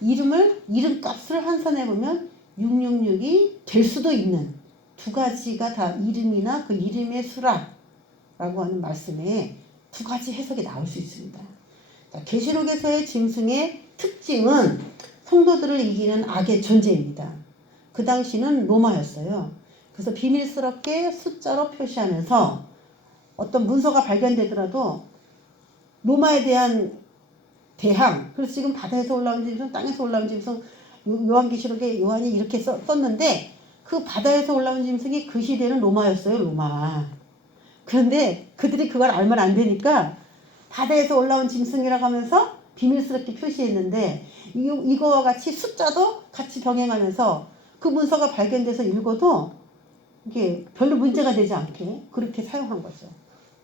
이름값을 환산해 보면 666이 될 수도 있는, 두 가지가 다 이름이나 그 이름의 수라라고 하는 말씀에 두 가지 해석이 나올 수 있습니다. 자, 계시록에서의 짐승의 특징은 성도들을 이기는 악의 존재입니다. 그 당시는 로마였어요. 그래서 비밀스럽게 숫자로 표시하면서 어떤 문서가 발견되더라도 로마에 대한 대항, 그래서 지금 바다에서 올라온 짐승, 땅에서 올라온 짐승, 요한계시록에 요한이 이렇게 썼는데 그 바다에서 올라온 짐승이 그 시대는 로마였어요. 로마. 그런데 그들이 그걸 알면 안 되니까 바다에서 올라온 짐승이라고 하면서 비밀스럽게 표시했는데, 이거와 같이 숫자도 같이 병행하면서 그 문서가 발견돼서 읽어도 이게 별로 문제가 되지 않게 그렇게 사용한 거죠.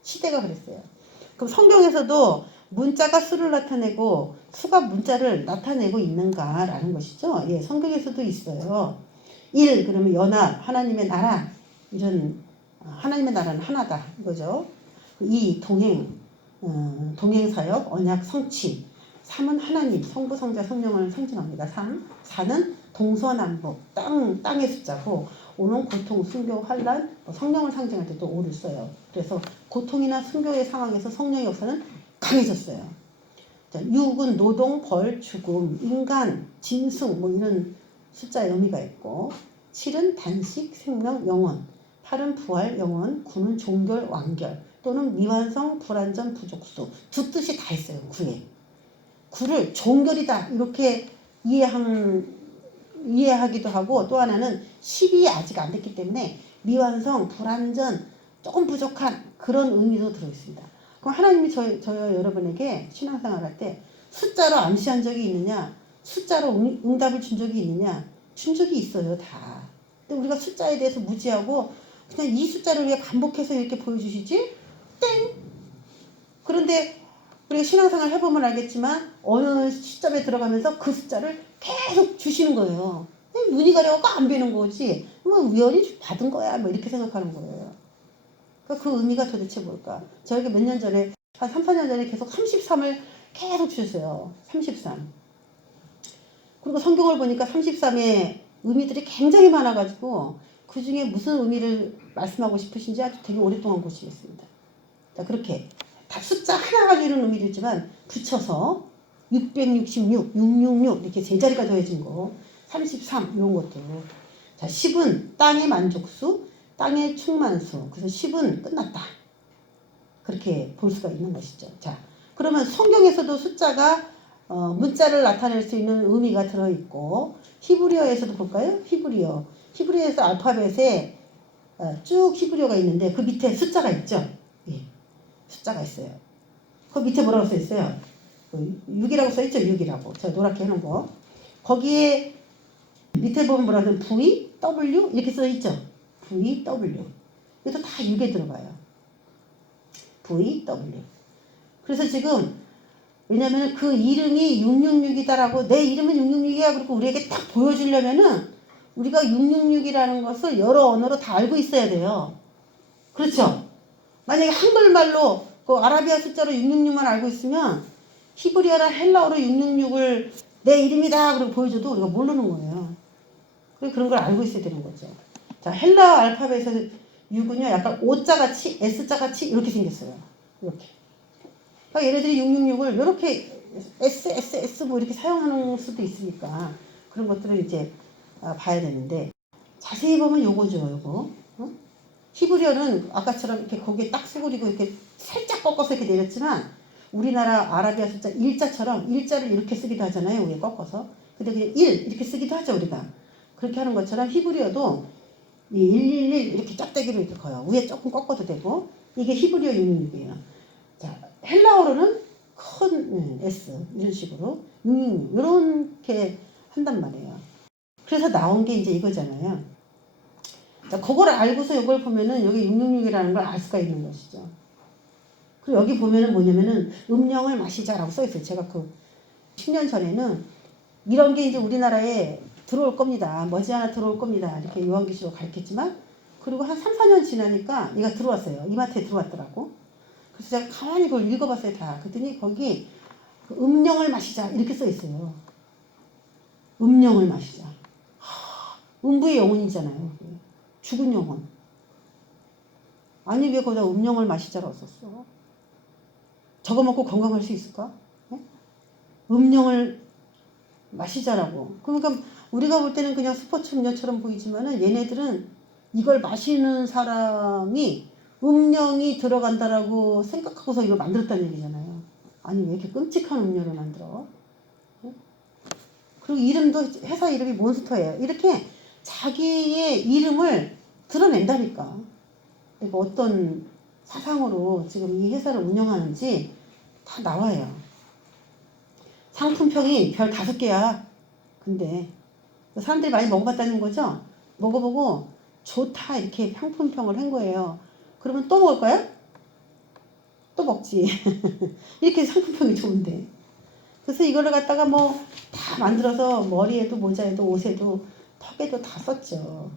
시대가 그랬어요. 그럼 성경에서도 문자가 수를 나타내고 수가 문자를 나타내고 있는가라는 것이죠. 예, 성경에서도 있어요. 1 그러면 연합, 하나님의 나라, 이런 하나님의 나라는 하나다 이거죠. 2 동행, 동행사역, 언약, 성취. 3은 하나님, 성부, 성자, 성령을 상징합니다. 4는 동서남북, 땅의 숫자고, 5는 고통, 순교, 환란, 성령을 상징할 때도 5를 써요. 그래서 고통이나 순교의 상황에서 성령의 역사는 강해졌어요. 자, 6은 노동, 벌, 죽음, 인간, 짐승 이런 숫자의 의미가 있고, 7은 단식, 생명, 영원, 8은 부활, 영원, 9는 종결, 완결 또는 미완성, 불완전, 부족수, 두 뜻이 다 있어요. 9를 종결이다 이렇게 이해하기도 하고, 또 하나는 10이 아직 안 됐기 때문에 미완성, 불완전, 조금 부족한 그런 의미도 들어있습니다. 그럼 하나님이 저희 여러분에게 신앙생활 할 때 숫자로 암시한 적이 있느냐, 숫자로 응답을 준 적이 있느냐, 준 적이 있어요. 다. 근데 우리가 숫자에 대해서 무지하고 그냥 이 숫자를 왜 반복해서 이렇게 보여주시지? 땡! 그런데 우리가 신앙생활 해보면 알겠지만 어느 시점에 들어가면서 그 숫자를 계속 주시는 거예요. 눈이 가려갖고 안 뵈는 거지. 우연히 받은 거야. 이렇게 생각하는 거예요. 그러니까 그 의미가 도대체 뭘까? 저에게 몇 년 전에, 한 3, 4년 전에 계속 33을 계속 주세요. 33. 그리고 성경을 보니까 33의 의미들이 굉장히 많아가지고 그 중에 무슨 의미를 말씀하고 싶으신지 아주 되게 오랫동안 보시겠습니다. 자, 그렇게 다 숫자 하나 가지고 있는 의미도 있지만 붙여서 666, 666 이렇게 세 자리가 더해진 거, 33 이런 것도. 자, 10은 땅의 만족수, 땅의 충만수. 그래서 10은 끝났다. 그렇게 볼 수가 있는 것이죠. 자, 그러면 성경에서도 숫자가 문자를 나타낼 수 있는 의미가 들어있고, 히브리어에서도 볼까요? 히브리어에서 알파벳에 쭉 히브리어가 있는데 그 밑에 숫자가 있죠. 예, 숫자가 있어요. 그 밑에 뭐라고 써 있어요? 6이라고 써 있죠. 6이라고. 제가 노랗게 해놓은 거. 거기에 밑에 보면 뭐라고 하면 V, W 이렇게 써 있죠. V, W. 이것도 다 6에 들어가요. V, W. 그래서 지금 왜냐면 그 이름이 666이다라고, 내 이름은 666이야 그리고 우리에게 딱 보여주려면은 우리가 666이라는 것을 여러 언어로 다 알고 있어야 돼요. 그렇죠? 만약에 한글말로 그 아라비아 숫자로 666만 알고 있으면 히브리어나 헬라어로 666을 내 이름이다 그리고 보여줘도 우리가 모르는 거예요. 그런 걸 알고 있어야 되는 거죠. 자, 헬라 알파벳에서 6은요 약간 O자같이 S자같이 이렇게 생겼어요. 이렇게. 그러니까 얘네들이 666을 이렇게 S 이렇게 사용하는 수도 있으니까 그런 것들을 이제 봐야 되는데, 자세히 보면 요거죠. 요거. 히브리어는 아까처럼 이렇게 거기에 딱 수그리고 이렇게 살짝 꺾어서 이렇게 내렸지만, 우리나라 아라비아 숫자 일자처럼 일자를 이렇게 쓰기도 하잖아요. 위에 꺾어서. 근데 그냥 1 이렇게 쓰기도 하죠. 우리가. 그렇게 하는 것처럼 히브리어도 이 111 이렇게 짝대기로 이렇게 커요. 위에 조금 꺾어도 되고 이게 히브리어 666이에요. 자, 헬라어로는 큰 S 이런 식으로 666 이렇게 한단 말이에요. 그래서 나온 게 이제 이거잖아요. 자, 그걸 알고서 이걸 보면은 여기 666이라는 걸 알 수가 있는 것이죠. 그리고 여기 보면은 뭐냐면은 음령을 마시자라고 써 있어요. 제가 그 10년 전에는 이런 게 이제 우리나라에 들어올 겁니다. 머지않아 들어올 겁니다. 이렇게 요한계시록 가르쳤지만 그리고 한 3, 4년 지나니까 얘가 들어왔어요. 이마트에 들어왔더라고. 그래서 제가 가만히 그걸 읽어봤어요. 다. 그랬더니 거기 음령을 마시자 이렇게 써 있어요. 음령을 마시자. 음부의 영혼이잖아요. 죽은 영혼. 아니 왜 거기다 음령을 마시자라고 썼어? 저거 먹고 건강할 수 있을까? 네? 음령을 마시자라고. 그러니까 우리가 볼 때는 그냥 스포츠 음료처럼 보이지만은 얘네들은 이걸 마시는 사람이 음령이 들어간다라고 생각하고서 이걸 만들었다는 얘기잖아요. 아니 왜 이렇게 끔찍한 음료를 만들어? 그리고 이름도 회사 이름이 몬스터예요. 이렇게 자기의 이름을 드러낸다니까. 그러니까 어떤 사상으로 지금 이 회사를 운영하는지 다 나와요. 상품평이 별 5개야. 근데 사람들이 많이 먹어봤다는 거죠. 먹어보고 좋다 이렇게 상품평을 한 거예요. 그러면 또 먹을까요? 또 먹지. 이렇게 상품평이 좋은데. 그래서 이거를 갖다가 뭐 다 만들어서 머리에도 모자에도 옷에도 턱에도 다 썼죠.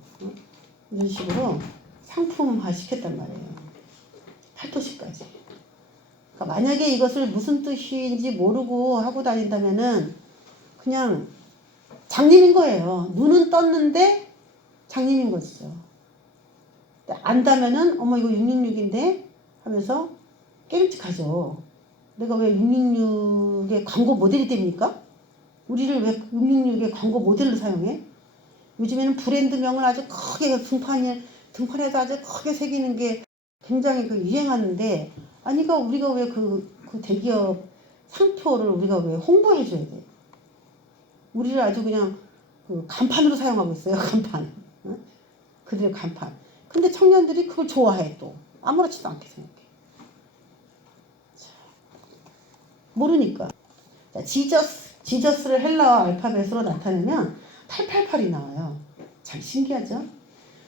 이런 식으로 상품화 시켰단 말이에요. 팔토시까지. 그러니까 만약에 이것을 무슨 뜻인지 모르고 하고 다닌다면은 그냥 장님인 거예요. 눈은 떴는데 장님인 것이죠. 안다면은 어머 이거 666인데 하면서 깨름직하죠. 내가 왜 666의 광고 모델이 됩니까? 우리를 왜 666의 광고 모델로 사용해? 요즘에는 브랜드명을 아주 크게 등판에서 아주 크게 새기는 게 굉장히 그 유행하는데 아니가 우리가 왜 그 대기업 상표를 우리가 왜 홍보해 줘야 돼? 우리를 아주 그냥 그 간판으로 사용하고 있어요. 간판. 응? 그들의 간판. 근데 청년들이 그걸 좋아해 또. 아무렇지도 않게 생각해. 자, 모르니까. 자, 지저스를 헬라어 알파벳으로 나타내면 888이 나와요. 참 신기하죠?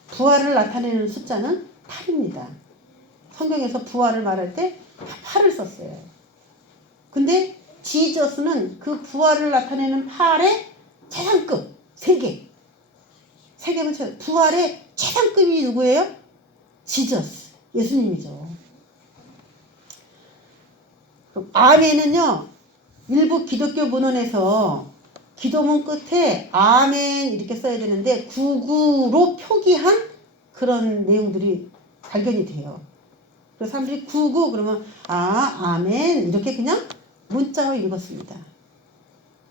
부활을 나타내는 숫자는 8입니다. 성경에서 부활을 말할 때 8을 썼어요. 근데 지저스는 그 부활을 나타내는 8의 최상급 3개. 3개면 부활의 최상급이 누구예요? 지저스. 예수님이죠. 아멘은요. 일부 기독교 문헌에서 기도문 끝에 아멘 이렇게 써야 되는데 구구로 표기한 그런 내용들이 발견이 돼요. 그래서 사람들이 구구 그러면 아멘 이렇게 그냥 문자로 읽었습니다.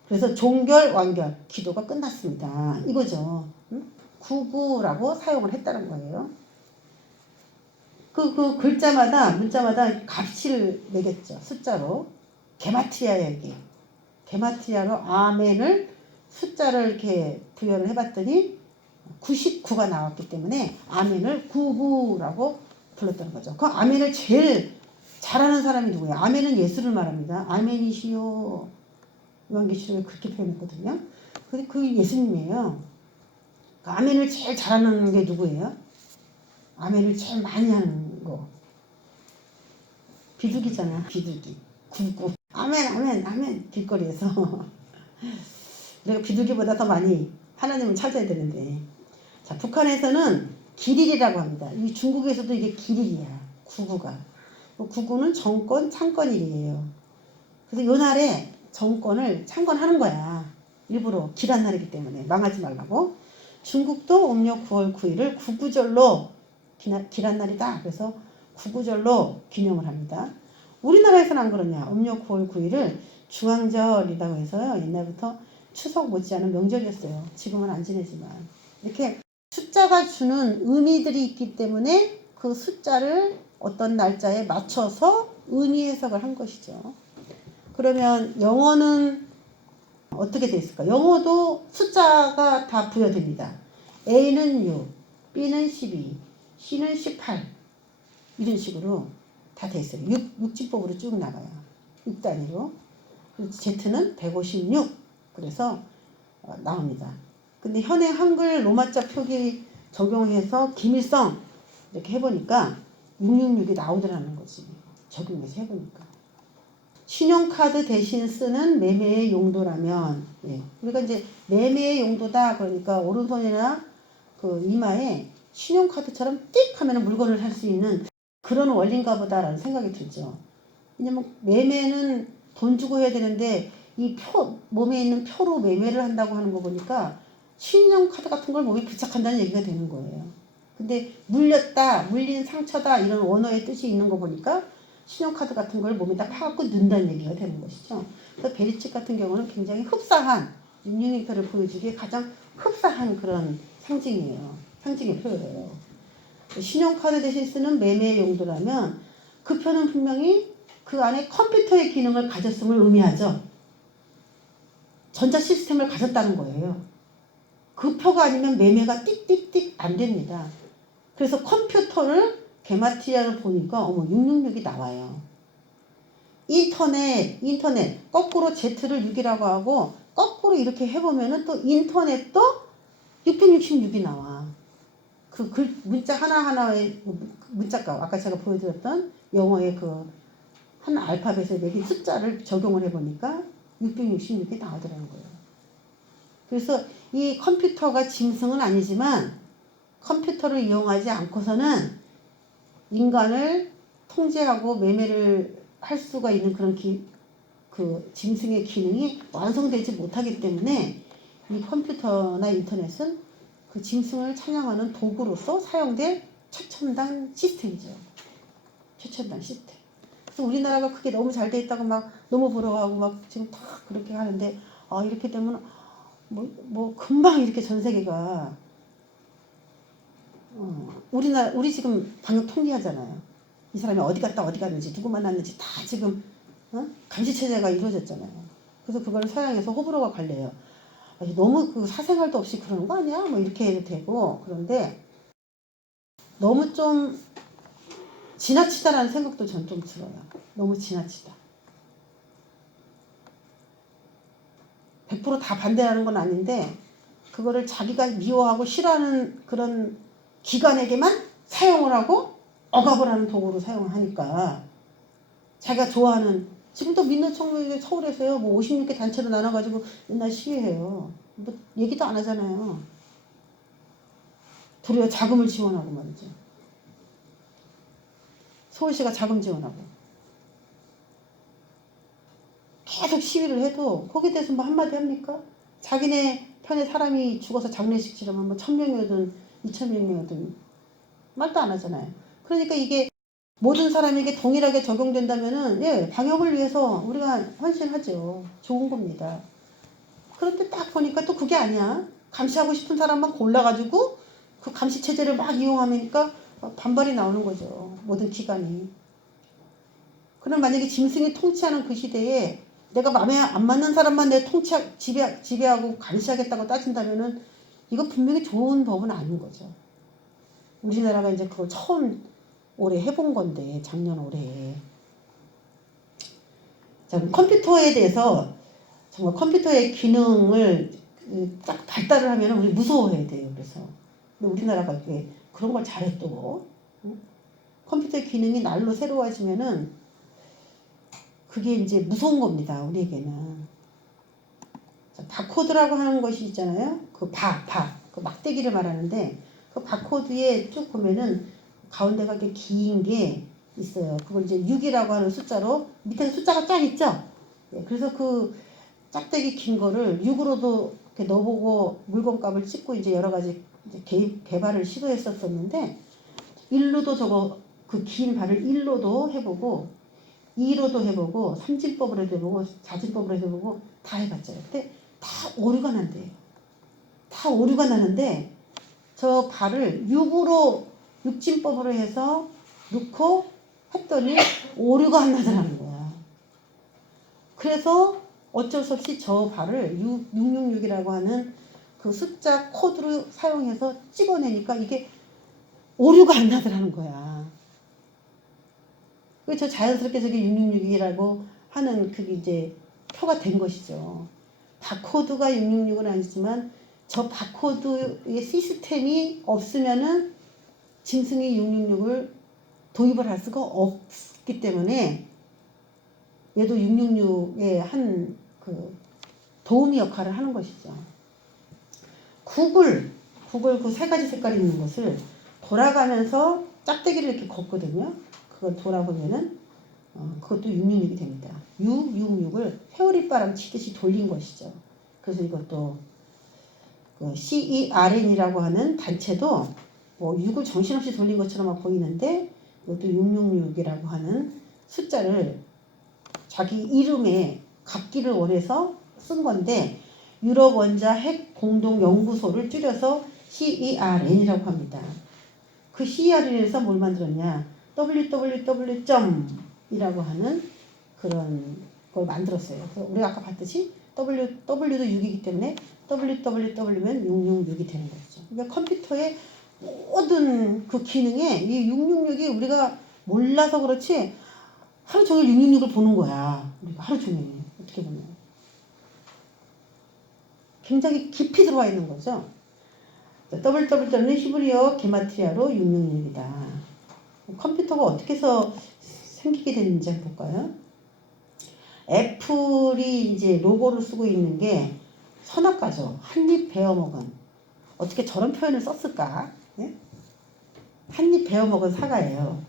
그래서 종결 완결 기도가 끝났습니다. 이거죠. 구구라고 사용을 했다는 거예요. 그 글자마다 문자마다 값을 매겼죠. 숫자로 게마트리아 얘기. 게마트리아로 아멘을 숫자를 이렇게 부여를 해봤더니 99가 나왔기 때문에 아멘을 99라고 불렀다는 거죠. 그 아멘을 제일 잘하는 사람이 누구예요? 아멘은 예수를 말합니다. 아멘이시요. 요한계시록에 그렇게 표현했거든요. 근데 그 예수님이에요. 그 아멘을 제일 잘하는 게 누구예요? 아멘을 제일 많이 하는 거. 비둘기잖아. 비둘기. 99. 아멘 아멘 아멘 길거리에서. 내가 비둘기보다 더 많이 하나님을 찾아야 되는데. 자, 북한에서는 기릴이라고 합니다. 이 중국에서도 이게 기릴이야. 구구가. 구구는 정권, 창건일이에요. 그래서 요 날에 정권을 창건하는 거야. 일부러 길한 날이기 때문에 망하지 말라고. 중국도 음력 9월 9일을 구구절로 길한 날이다. 그래서 구구절로 기념을 합니다. 우리나라에서는 안 그러냐. 음력 9월 9일을 중앙절이라고 해서요. 옛날부터 추석 못지않은 명절이었어요. 지금은 안 지내지만. 이렇게 숫자가 주는 의미들이 있기 때문에 그 숫자를 어떤 날짜에 맞춰서 의미 해석을 한 것이죠. 그러면 영어는 어떻게 돼 있을까? 영어도 숫자가 다 부여됩니다. A는 6, B는 12, C는 18 이런 식으로 다 돼 있어요. 6진법으로 쭉 나가요. 6단위로. Z는 156 그래서 나옵니다. 근데 현행 한글 로마자 표기 적용해서 기밀성 이렇게 해보니까 666이 나오더라는 거지. 적용해서 해보니까. 신용카드 대신 쓰는 매매의 용도라면, 예. 우리가 이제 매매의 용도다 그러니까 오른손이나 그 이마에 신용카드처럼 띡 하면 물건을 살 수 있는 그런 원리인가 보다라는 생각이 들죠. 왜냐면 매매는 돈 주고 해야 되는데 이 몸에 있는 표로 매매를 한다고 하는 거 보니까 신용카드 같은 걸 몸에 부착한다는 얘기가 되는 거예요. 근데 물렸다, 물린 상처다 이런 원어의 뜻이 있는 거 보니까 신용카드 같은 걸 몸에다 파갖고 넣는다는 얘기가 되는 것이죠. 그래서 베리칩 같은 경우는 굉장히 흡사한 666표를 보여주기에 가장 흡사한 그런 상징이에요. 상징의 표예요. 신용카드 대신 쓰는 매매 용도라면 그 표는 분명히 그 안에 컴퓨터의 기능을 가졌음을 의미하죠. 전자 시스템을 가졌다는 거예요. 그 표가 아니면 매매가 띡띡띡 안 됩니다. 그래서 컴퓨터를 게마트리아를 보니까 어머 666이 나와요. 인터넷 거꾸로 Z를 6이라고 하고 거꾸로 이렇게 해보면은 또 인터넷도 666이 나와. 그 문자 하나하나의 문자값 아까 제가 보여드렸던 영어의 그 한 알파벳에 매긴 숫자를 적용을 해보니까 666이 나오더라는 거예요. 그래서 이 컴퓨터가 짐승은 아니지만 컴퓨터를 이용하지 않고서는 인간을 통제하고 매매를 할 수가 있는 그런 그 짐승의 기능이 완성되지 못하기 때문에 이 컴퓨터나 인터넷은 그 짐승을 찬양하는 도구로서 사용될 최첨단 시스템이죠. 최첨단 시스템. 그래서 우리나라가 그게 너무 잘 돼 있다고 막 너무 부러워하고 막 지금 다 그렇게 하는데 이렇게 되면 뭐 금방 이렇게 전 세계가 우리 지금 방역 통계하잖아요. 이 사람이 어디 갔다 어디 갔는지 누구 만났는지 다 지금 감시 체제가 이루어졌잖아요. 그래서 그걸 서양에서 호불호가 갈려요. 너무 그 사생활도 없이 그러는 거 아니야? 뭐 이렇게 해도 되고 그런데 너무 좀 지나치다라는 생각도 전 좀 들어요. 너무 지나치다. 100% 다 반대하는 건 아닌데 그거를 자기가 미워하고 싫어하는 그런 기관에게만 사용을 하고 억압을 하는 도구로 사용을 하니까 자기가 좋아하는 지금도 민노총회 서울에서요 뭐 56개 단체로 나눠가지고 맨날 시위해요. 뭐 얘기도 안 하잖아요. 도리어 자금을 지원하고 말이죠. 서울시가 자금 지원하고 계속 시위를 해도 거기에 대해서 뭐 한마디 합니까? 자기네 편에 사람이 죽어서 장례식 치르면 뭐 1000명이든 2000명이든 말도 안 하잖아요. 그러니까 이게 모든 사람에게 동일하게 적용된다면은 예, 방역을 위해서 우리가 헌신하죠. 좋은 겁니다. 그런데 딱 보니까 또 그게 아니야. 감시하고 싶은 사람만 골라가지고 그 감시 체제를 막 이용하니까 반발이 나오는 거죠. 모든 기관이. 그럼 만약에 짐승이 통치하는 그 시대에 내가 마음에 안 맞는 사람만 내 지배하고 감시하겠다고 따진다면은 이거 분명히 좋은 법은 아닌 거죠. 우리나라가 이제 그걸 처음 올해 해본 건데 작년 올해. 자, 컴퓨터에 대해서 정말 컴퓨터의 기능을 딱 발달을 하면 우리 무서워해야 돼요. 그래서 근데 우리나라가 그런 걸 잘해 또 컴퓨터의 기능이 날로 새로워지면은 그게 이제 무서운 겁니다. 우리에게는. 자, 바코드라고 하는 것이 있잖아요. 그 막대기를 말하는데 그 바코드에 쭉 보면은 가운데가 이렇게 긴 게 있어요. 그걸 이제 6이라고 하는 숫자로 밑에 숫자가 쫙 있죠. 네, 그래서 그 짝대기 긴 거를 6으로도 이렇게 넣어보고 물건값을 찍고 이제 여러 가지 이제 개발을 시도했었었는데 1로도 저거 그 긴 발을 1로도 해보고 2로도 해보고 3진법으로 해보고 4진법으로 해보고 다 해봤죠. 근데 다 오류가 난대요. 다 오류가 나는데 저 발을 6진법으로 해서 넣고 했더니 오류가 안 나더라는 거야. 그래서 어쩔 수 없이 저 발을 666이라고 하는 그 숫자 코드로 사용해서 찍어내니까 이게 오류가 안 나더라는 거야. 그래서 자연스럽게 저게 666이라고 하는 그게 이제 표가 된 것이죠. 바코드가 666은 아니지만 저 바코드의 시스템이 없으면은 짐승이 666을 도입을 할 수가 없기 때문에 얘도 666의 한 그 도우미 역할을 하는 것이죠. 구글 그 세 가지 색깔이 있는 것을 돌아가면서 짝대기를 이렇게 걷거든요. 그걸 돌아보면은 그것도 666이 됩니다. 666을 회오리바람 치듯이 돌린 것이죠. 그래서 이것도 그 CERN이라고 하는 단체도 뭐 6을 정신없이 돌린 것처럼 막 보이는데 이것도 666이라고 하는 숫자를 자기 이름에 갖기를 원해서 쓴 건데 유럽 원자 핵 공동 연구소를 줄여서 CERN이라고 합니다. 그 CERN에서 뭘 만들었냐? www.이라고 하는 그런 걸 만들었어요. 그래서 우리가 아까 봤듯이 W도 6이기 때문에 www면 666이 되는 거죠. 그러니까 컴퓨터의 모든 그 기능에 이 666이 우리가 몰라서 그렇지 하루 종일 666을 보는 거야. 우리가 하루 종일 어떻게 보면 굉장히 깊이 들어와 있는 거죠. www는 히브리어 게마트리아로 666이다. 컴퓨터가 어떻게 해서 생기게 됐는지 한번 볼까요? 애플이 이제 로고를 쓰고 있는 게 선악과죠. 한입 베어먹은. 어떻게 저런 표현을 썼을까? 예? 한입 베어먹은 사과예요.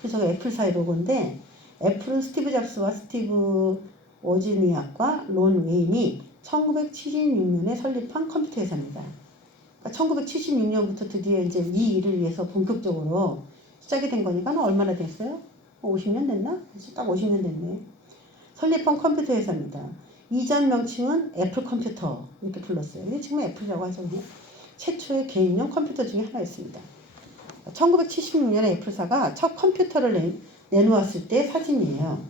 그래서 애플사의 로고인데 애플은 스티브 잡스와 스티브 워즈니악과 론 웨인이 1976년에 설립한 컴퓨터 회사입니다. 1976년부터 드디어 이제 이 일을 위해서 본격적으로 시작이 된 거니까 얼마나 됐어요? 50년 됐나? 딱 50년 됐네. 설립한 컴퓨터 회사입니다. 이전 명칭은 애플 컴퓨터 이렇게 불렀어요. 이게 지금 애플이라고 하죠. 최초의 개인용 컴퓨터 중에 하나였습니다. 1976년에 애플사가 첫 컴퓨터를 내놓았을 때 사진이에요.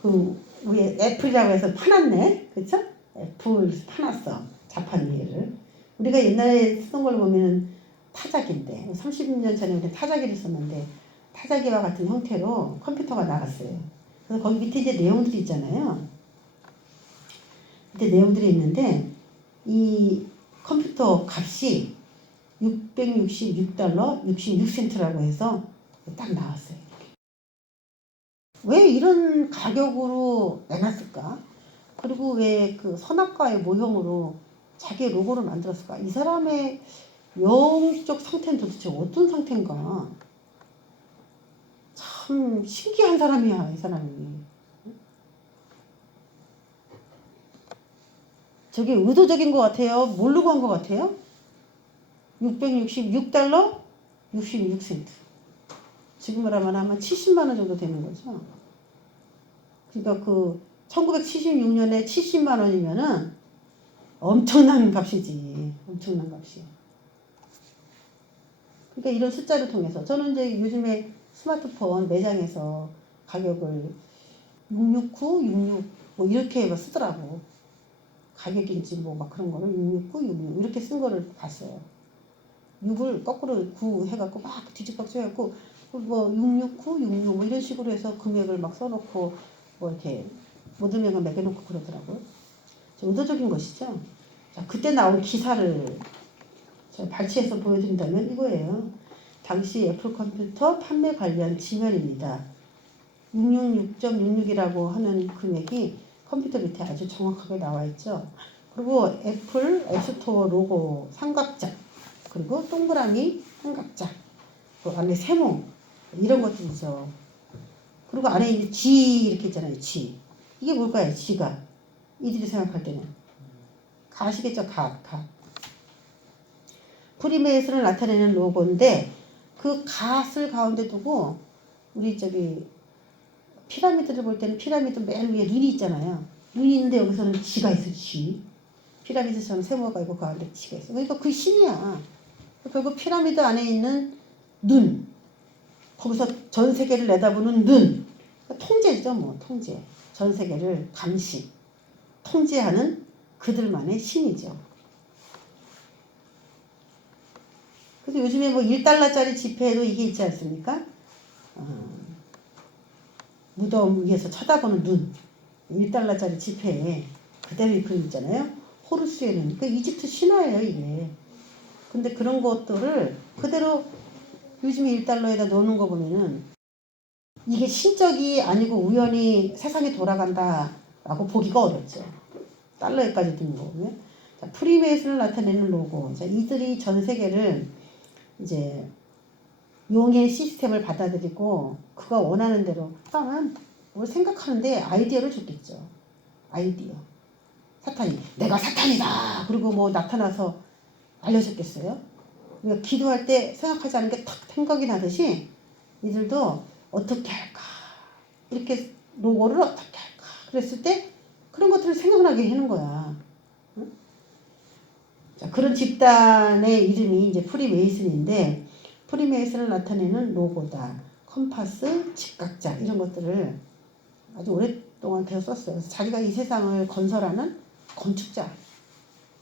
그 위에 애플이라고 해서 파놨네, 그렇죠? 애플 파놨어, 자판 위에를. 우리가 옛날에 쓰던 걸 보면 타자기인데 30년 전에 우리 타자기를 썼는데 타자기와 같은 형태로 컴퓨터가 나갔어요. 그래서 거기 밑에 이제 내용들이 있잖아요. 밑에 내용들이 있는데 이 컴퓨터 값이 $666 66센트라고 해서 딱 나왔어요. 왜 이런 가격으로 내놨을까? 그리고 왜 그 선악과의 모형으로 자기 로고를 만들었을까? 이 사람의 영적 상태는 도대체 어떤 상태인가? 참 신기한 사람이야, 이 사람이. 저게 의도적인 것 같아요? 모르고 한 것 같아요? $666 66센트. 지금으로 하면 아마 70만 원 정도 되는 거죠. 그러니까 그 1976년에 70만 원이면은 엄청난 값이지. 엄청난 값이야. 그러니까 이런 숫자를 통해서 저는 이제 요즘에 스마트폰 매장에서 가격을 669, 66 뭐 이렇게 쓰더라고. 가격인지 뭐 막 그런 거를 669, 66 이렇게 쓴 거를 봤어요. 6을 거꾸로 9 해갖고 막 뒤집박죽 해갖고 뭐 669, 66 뭐 이런 식으로 해서 금액을 막 써놓고 뭐 이렇게 모든 명을 매겨놓고 그러더라고요. 의도적인 것이죠. 자, 그때 나온 기사를 제가 발췌해서 보여드린다면 이거예요. 당시 애플 컴퓨터 판매 관련 지면입니다. 666.66이라고 하는 금액이 컴퓨터 밑에 아주 정확하게 나와 있죠. 그리고 애플 앱스토어 로고 삼각자, 그리고 동그라미 삼각자, 그 안에 세모 이런 것들이죠. 그리고 안에 이제 G 이렇게 있잖아요. G. 이게 뭘까요? G가. 이들이 생각할 때는. 가시겠죠? 가. 프리메이슨을 나타내는 로고인데 그 갓을 가운데 두고 우리 저기 피라미드를 볼 때는 피라미드 맨 위에 눈이 있잖아요. 눈이 있는데 여기서는 G가 있어. G. 피라미드처럼 세모가 있고 그 안에 G가 있어. 그러니까 그 신이야. 결국 피라미드 안에 있는 눈. 거기서 전 세계를 내다보는 눈. 그러니까 통제죠, 뭐 통제. 전 세계를 감시, 통제하는 그들만의 신이죠. 근데 요즘에 뭐 1달러짜리 지폐에도 이게 있지 않습니까? 무덤 위에서 쳐다보는 눈. 1달러짜리 지폐에 그대로 그림 있잖아요. 호루스에는. 그 이집트 신화예요, 이게. 근데 그런 것들을 그대로 요즘에 1달러에다 넣는 거 보면은 이게 신적이 아니고 우연히 세상이 돌아간다라고 보기가 어렵죠. 달러에까지 드는 거 보면. 자, 프리메이슨을 나타내는 로고. 자, 이들이 전 세계를 이제 용의 시스템을 받아들이고 그가 원하는 대로 그러면 뭘 생각하는데 아이디어를 줬겠죠. 아이디어. 사탄이 내가 사탄이다. 그리고 뭐 나타나서 알려줬겠어요. 우리가 기도할 때 생각하지 않은 게 탁 생각이 나듯이 이들도 어떻게 할까 이렇게 로고를 어떻게 할까 그랬을 때 그런 것들을 생각나게 하는 거야. 응? 자, 그런 집단의 이름이 이제 프리메이슨인데 프리메이슨을 나타내는 로고다. 컴파스, 직각자 이런 것들을 아주 오랫동안 계속 썼어요. 그래서 자기가 이 세상을 건설하는 건축자.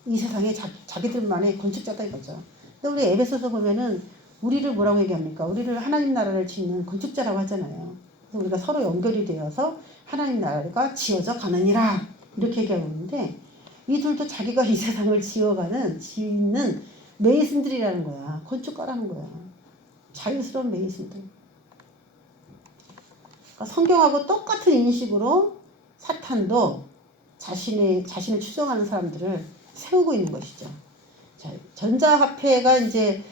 이 세상에 자기들만의 건축자다 이거죠. 근데 우리 에베소서 보면은 우리를 뭐라고 얘기합니까? 우리를 하나님 나라를 짓는 건축자라고 하잖아요. 그래서 우리가 서로 연결이 되어서 하나님 나라가 지어져 가느니라 이렇게 얘기하고 있는데 이들도 자기가 이 세상을 짓는 메이슨들이라는 거야. 건축가라는 거야. 자유스러운 메이슨들. 그러니까 성경하고 똑같은 인식으로 사탄도 자신을 추종하는 사람들을 세우고 있는 것이죠. 자, 전자화폐가 이제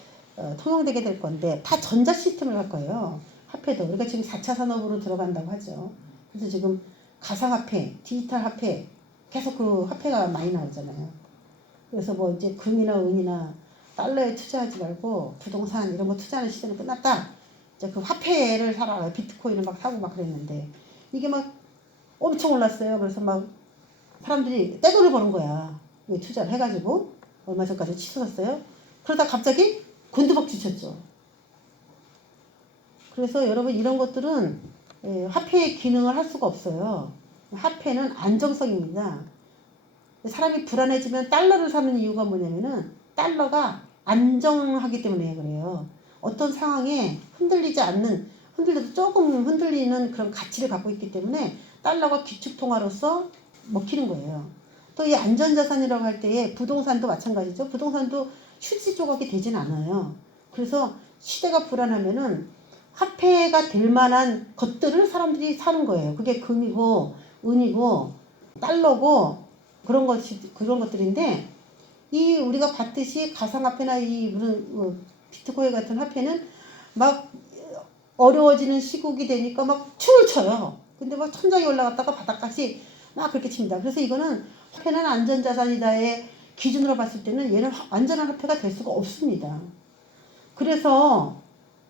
통용되게 될 건데 다 전자 시스템을 할 거예요. 화폐도. 우리가 지금 4차 산업으로 들어간다고 하죠. 그래서 지금 가상화폐, 디지털 화폐 계속 그 화폐가 많이 나오잖아요. 그래서 뭐 이제 금이나 은이나 달러에 투자하지 말고 부동산 이런 거 투자하는 시대는 끝났다. 이제 그 화폐를 사라. 비트코인을 막 사고 막 그랬는데 이게 막 엄청 올랐어요. 그래서 막 사람들이 떼돈을 버는 거야. 투자를 해가지고 얼마 전까지 치솟았어요. 그러다 갑자기 곤두박질 쳤죠. 그래서 여러분 이런 것들은 화폐의 기능을 할 수가 없어요. 화폐는 안정성입니다. 사람이 불안해지면 달러를 사는 이유가 뭐냐면은 달러가 안정하기 때문에 그래요. 어떤 상황에 흔들려도 조금 흔들리는 그런 가치를 갖고 있기 때문에 달러가 기축통화로서 먹히는 거예요. 또 이 안전자산이라고 할 때에 부동산도 마찬가지죠. 부동산도 휴지 조각이 되진 않아요. 그래서 시대가 불안하면은 화폐가 될 만한 것들을 사람들이 사는 거예요. 그게 금이고 은이고 달러고 그런 것들인데 이 우리가 봤듯이 가상화폐나 이 무슨 비트코인 같은 화폐는 막 어려워지는 시국이 되니까 막 춤을 춰요. 근데 막 천장에 올라갔다가 바닥까지 막 그렇게 칩니다. 그래서 이거는 화폐는 안전자산이다의 기준으로 봤을 때는 얘는 안전한 화폐가 될 수가 없습니다. 그래서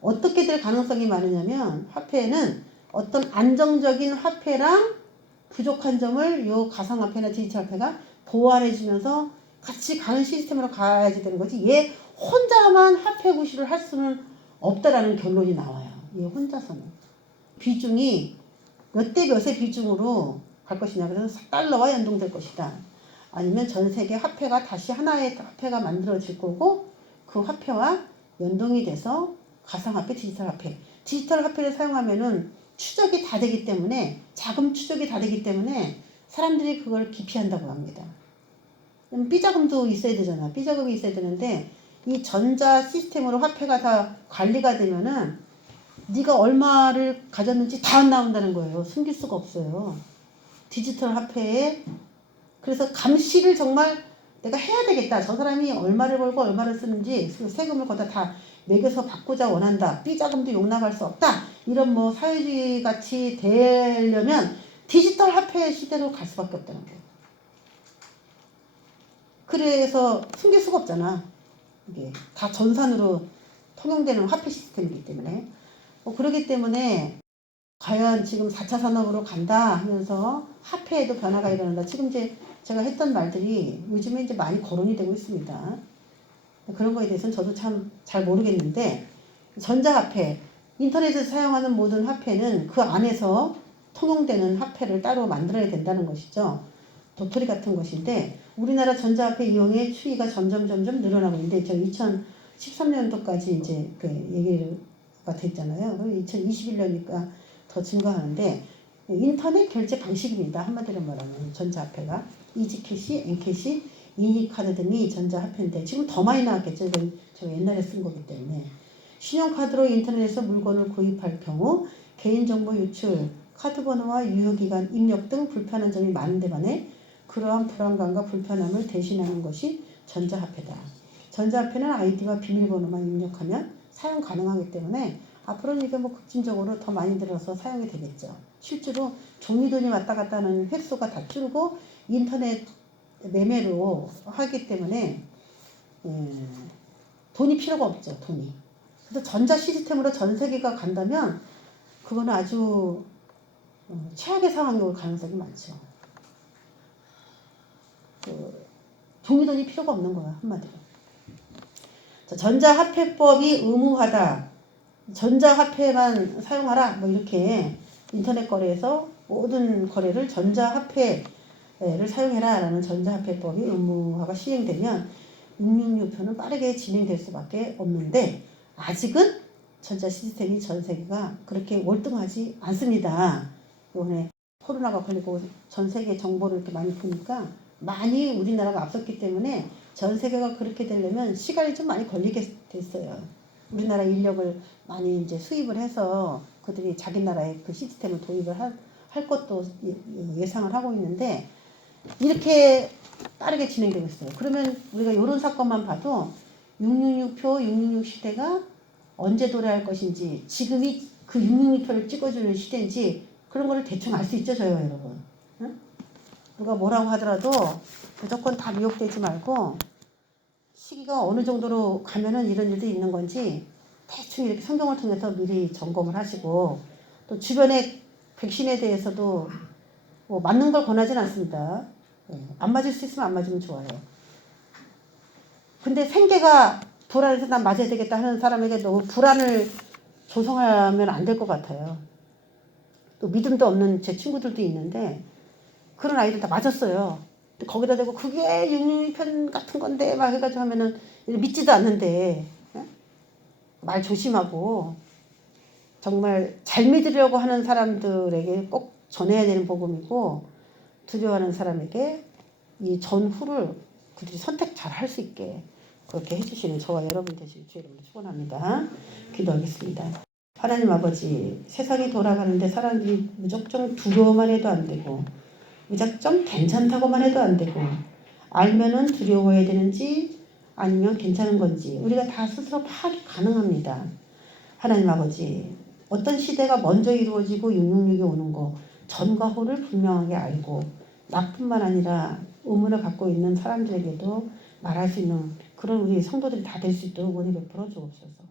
어떻게 될 가능성이 많으냐면 화폐는 어떤 안정적인 화폐랑 부족한 점을 요 가상화폐나 디지털 화폐가 보완해주면서 같이 가는 시스템으로 가야지 되는 거지. 얘 혼자만 화폐 구실을 할 수는 없다라는 결론이 나와요. 얘 혼자서는. 비중이 몇 대 몇의 비중으로 갈 것이냐. 그래서 달러와 연동될 것이다. 아니면 전 세계 화폐가 다시 하나의 화폐가 만들어질 거고 그 화폐와 연동이 돼서 가상화폐, 디지털 화폐. 디지털 화폐를 사용하면은 추적이 다 되기 때문에 자금 추적이 다 되기 때문에 사람들이 그걸 기피한다고 합니다. 삐자금도 있어야 되잖아. 삐자금이 있어야 되는데 이 전자 시스템으로 화폐가 다 관리가 되면은 네가 얼마를 가졌는지 다 안 나온다는 거예요. 숨길 수가 없어요. 디지털 화폐에 그래서 감시를 정말 내가 해야 되겠다. 저 사람이 얼마를 벌고 얼마를 쓰는지 세금을 거기다 다 매겨서 받고자 원한다. 삐자금도 용납할 수 없다. 이런 뭐 사회주의 같이 되려면 디지털 화폐 시대로 갈 수밖에 없다는 거예요. 그래서 숨길 수가 없잖아. 이게 다 전산으로 통용되는 화폐 시스템이기 때문에. 그러기 때문에 과연 지금 4차 산업으로 간다 하면서 화폐에도 변화가 일어난다. 지금 이제 제가 했던 말들이 요즘에 이제 많이 거론이 되고 있습니다. 그런 거에 대해서는 저도 참 잘 모르겠는데 전자화폐, 인터넷에서 사용하는 모든 화폐는 그 안에서 통용되는 화폐를 따로 만들어야 된다는 것이죠. 도토리 같은 것인데 우리나라 전자화폐 이용의 추이가 점점 늘어나고 있는데 저 13년도까지 이제 그 얘기가 됐잖아요. 2021년이니까 더 증가하는데 인터넷 결제 방식입니다. 한마디로 말하면 전자화폐가 이지캐시, 엔캐시, 이니카드 등이 전자화폐인데 지금 더 많이 나왔겠죠. 이건 제가 옛날에 쓴 거기 때문에 신용카드로 인터넷에서 물건을 구입할 경우 개인정보 유출, 카드번호와 유효기간 입력 등 불편한 점이 많은데 반해 그러한 불안감과 불편함을 대신하는 것이 전자화폐다. 전자화폐는 아이디와 비밀번호만 입력하면 사용 가능하기 때문에 앞으로는 이게 뭐 급진적으로 더 많이 들어서 사용이 되겠죠. 실제로 종이돈이 왔다 갔다 하는 횟수가 다 줄고 인터넷 매매로 하기 때문에 돈이 필요가 없죠. 돈이. 그래서 전자 시스템으로 전 세계가 간다면 그거는 아주 최악의 상황이 올 가능성이 많죠. 종이돈이 필요가 없는 거야, 한마디로. 전자화폐법이 의무화다. 전자화폐만 사용하라. 뭐 이렇게 인터넷 거래에서 모든 거래를 전자화폐를 사용해라 라는 전자화폐법이 의무화가 시행되면 666표는 빠르게 진행될 수밖에 없는데 아직은 전자 시스템이 전 세계가 그렇게 월등하지 않습니다. 이번에 코로나가 걸리고 전 세계 정보를 이렇게 많이 보니까 많이 우리나라가 앞섰기 때문에 전 세계가 그렇게 되려면 시간이 좀 많이 걸리게 됐어요. 우리나라 인력을 많이 이제 수입을 해서 그들이 자기 나라의 그 시스템을 도입을 할 것도 예상을 하고 있는데 이렇게 빠르게 진행되고 있어요. 그러면 우리가 이런 사건만 봐도 666표, 666 시대가 언제 도래할 것인지 지금이 그 666표를 찍어주는 시대인지 그런 거를 대충 알 수 있죠, 저요, 여러분. 응? 누가 뭐라고 하더라도 무조건 다 미혹되지 말고 시기가 어느 정도로 가면은 이런 일도 있는 건지 대충 이렇게 성경을 통해서 미리 점검을 하시고 또 주변의 백신에 대해서도 뭐 맞는 걸 권하진 않습니다. 안 맞을 수 있으면 안 맞으면 좋아요. 근데 생계가 불안해서 난 맞아야 되겠다 하는 사람에게 너무 불안을 조성하면 안 될 것 같아요. 또 믿음도 없는 제 친구들도 있는데 그런 아이들 다 맞았어요. 거기다 대고 그게 666편 같은 건데 막 해가지고 하면은 믿지도 않는데 말 조심하고 정말 잘 믿으려고 하는 사람들에게 꼭 전해야 되는 복음이고 두려워하는 사람에게 이 전후를 그들이 선택 잘 할 수 있게 그렇게 해주시는 저와 여러분 되시길 주의 이름으로 축원합니다. 기도하겠습니다. 하나님 아버지, 세상이 돌아가는데 사람들이 무작정 두려워만 해도 안 되고 무작정 괜찮다고만 해도 안 되고 알면은 두려워해야 되는지 아니면 괜찮은 건지 우리가 다 스스로 파악이 가능합니다. 하나님 아버지, 어떤 시대가 먼저 이루어지고 666이 오는 거 전과 후를 분명하게 알고 나뿐만 아니라 의문을 갖고 있는 사람들에게도 말할 수 있는 그런 우리 성도들이 다 될 수 있도록 은혜 베풀어 주옵소서.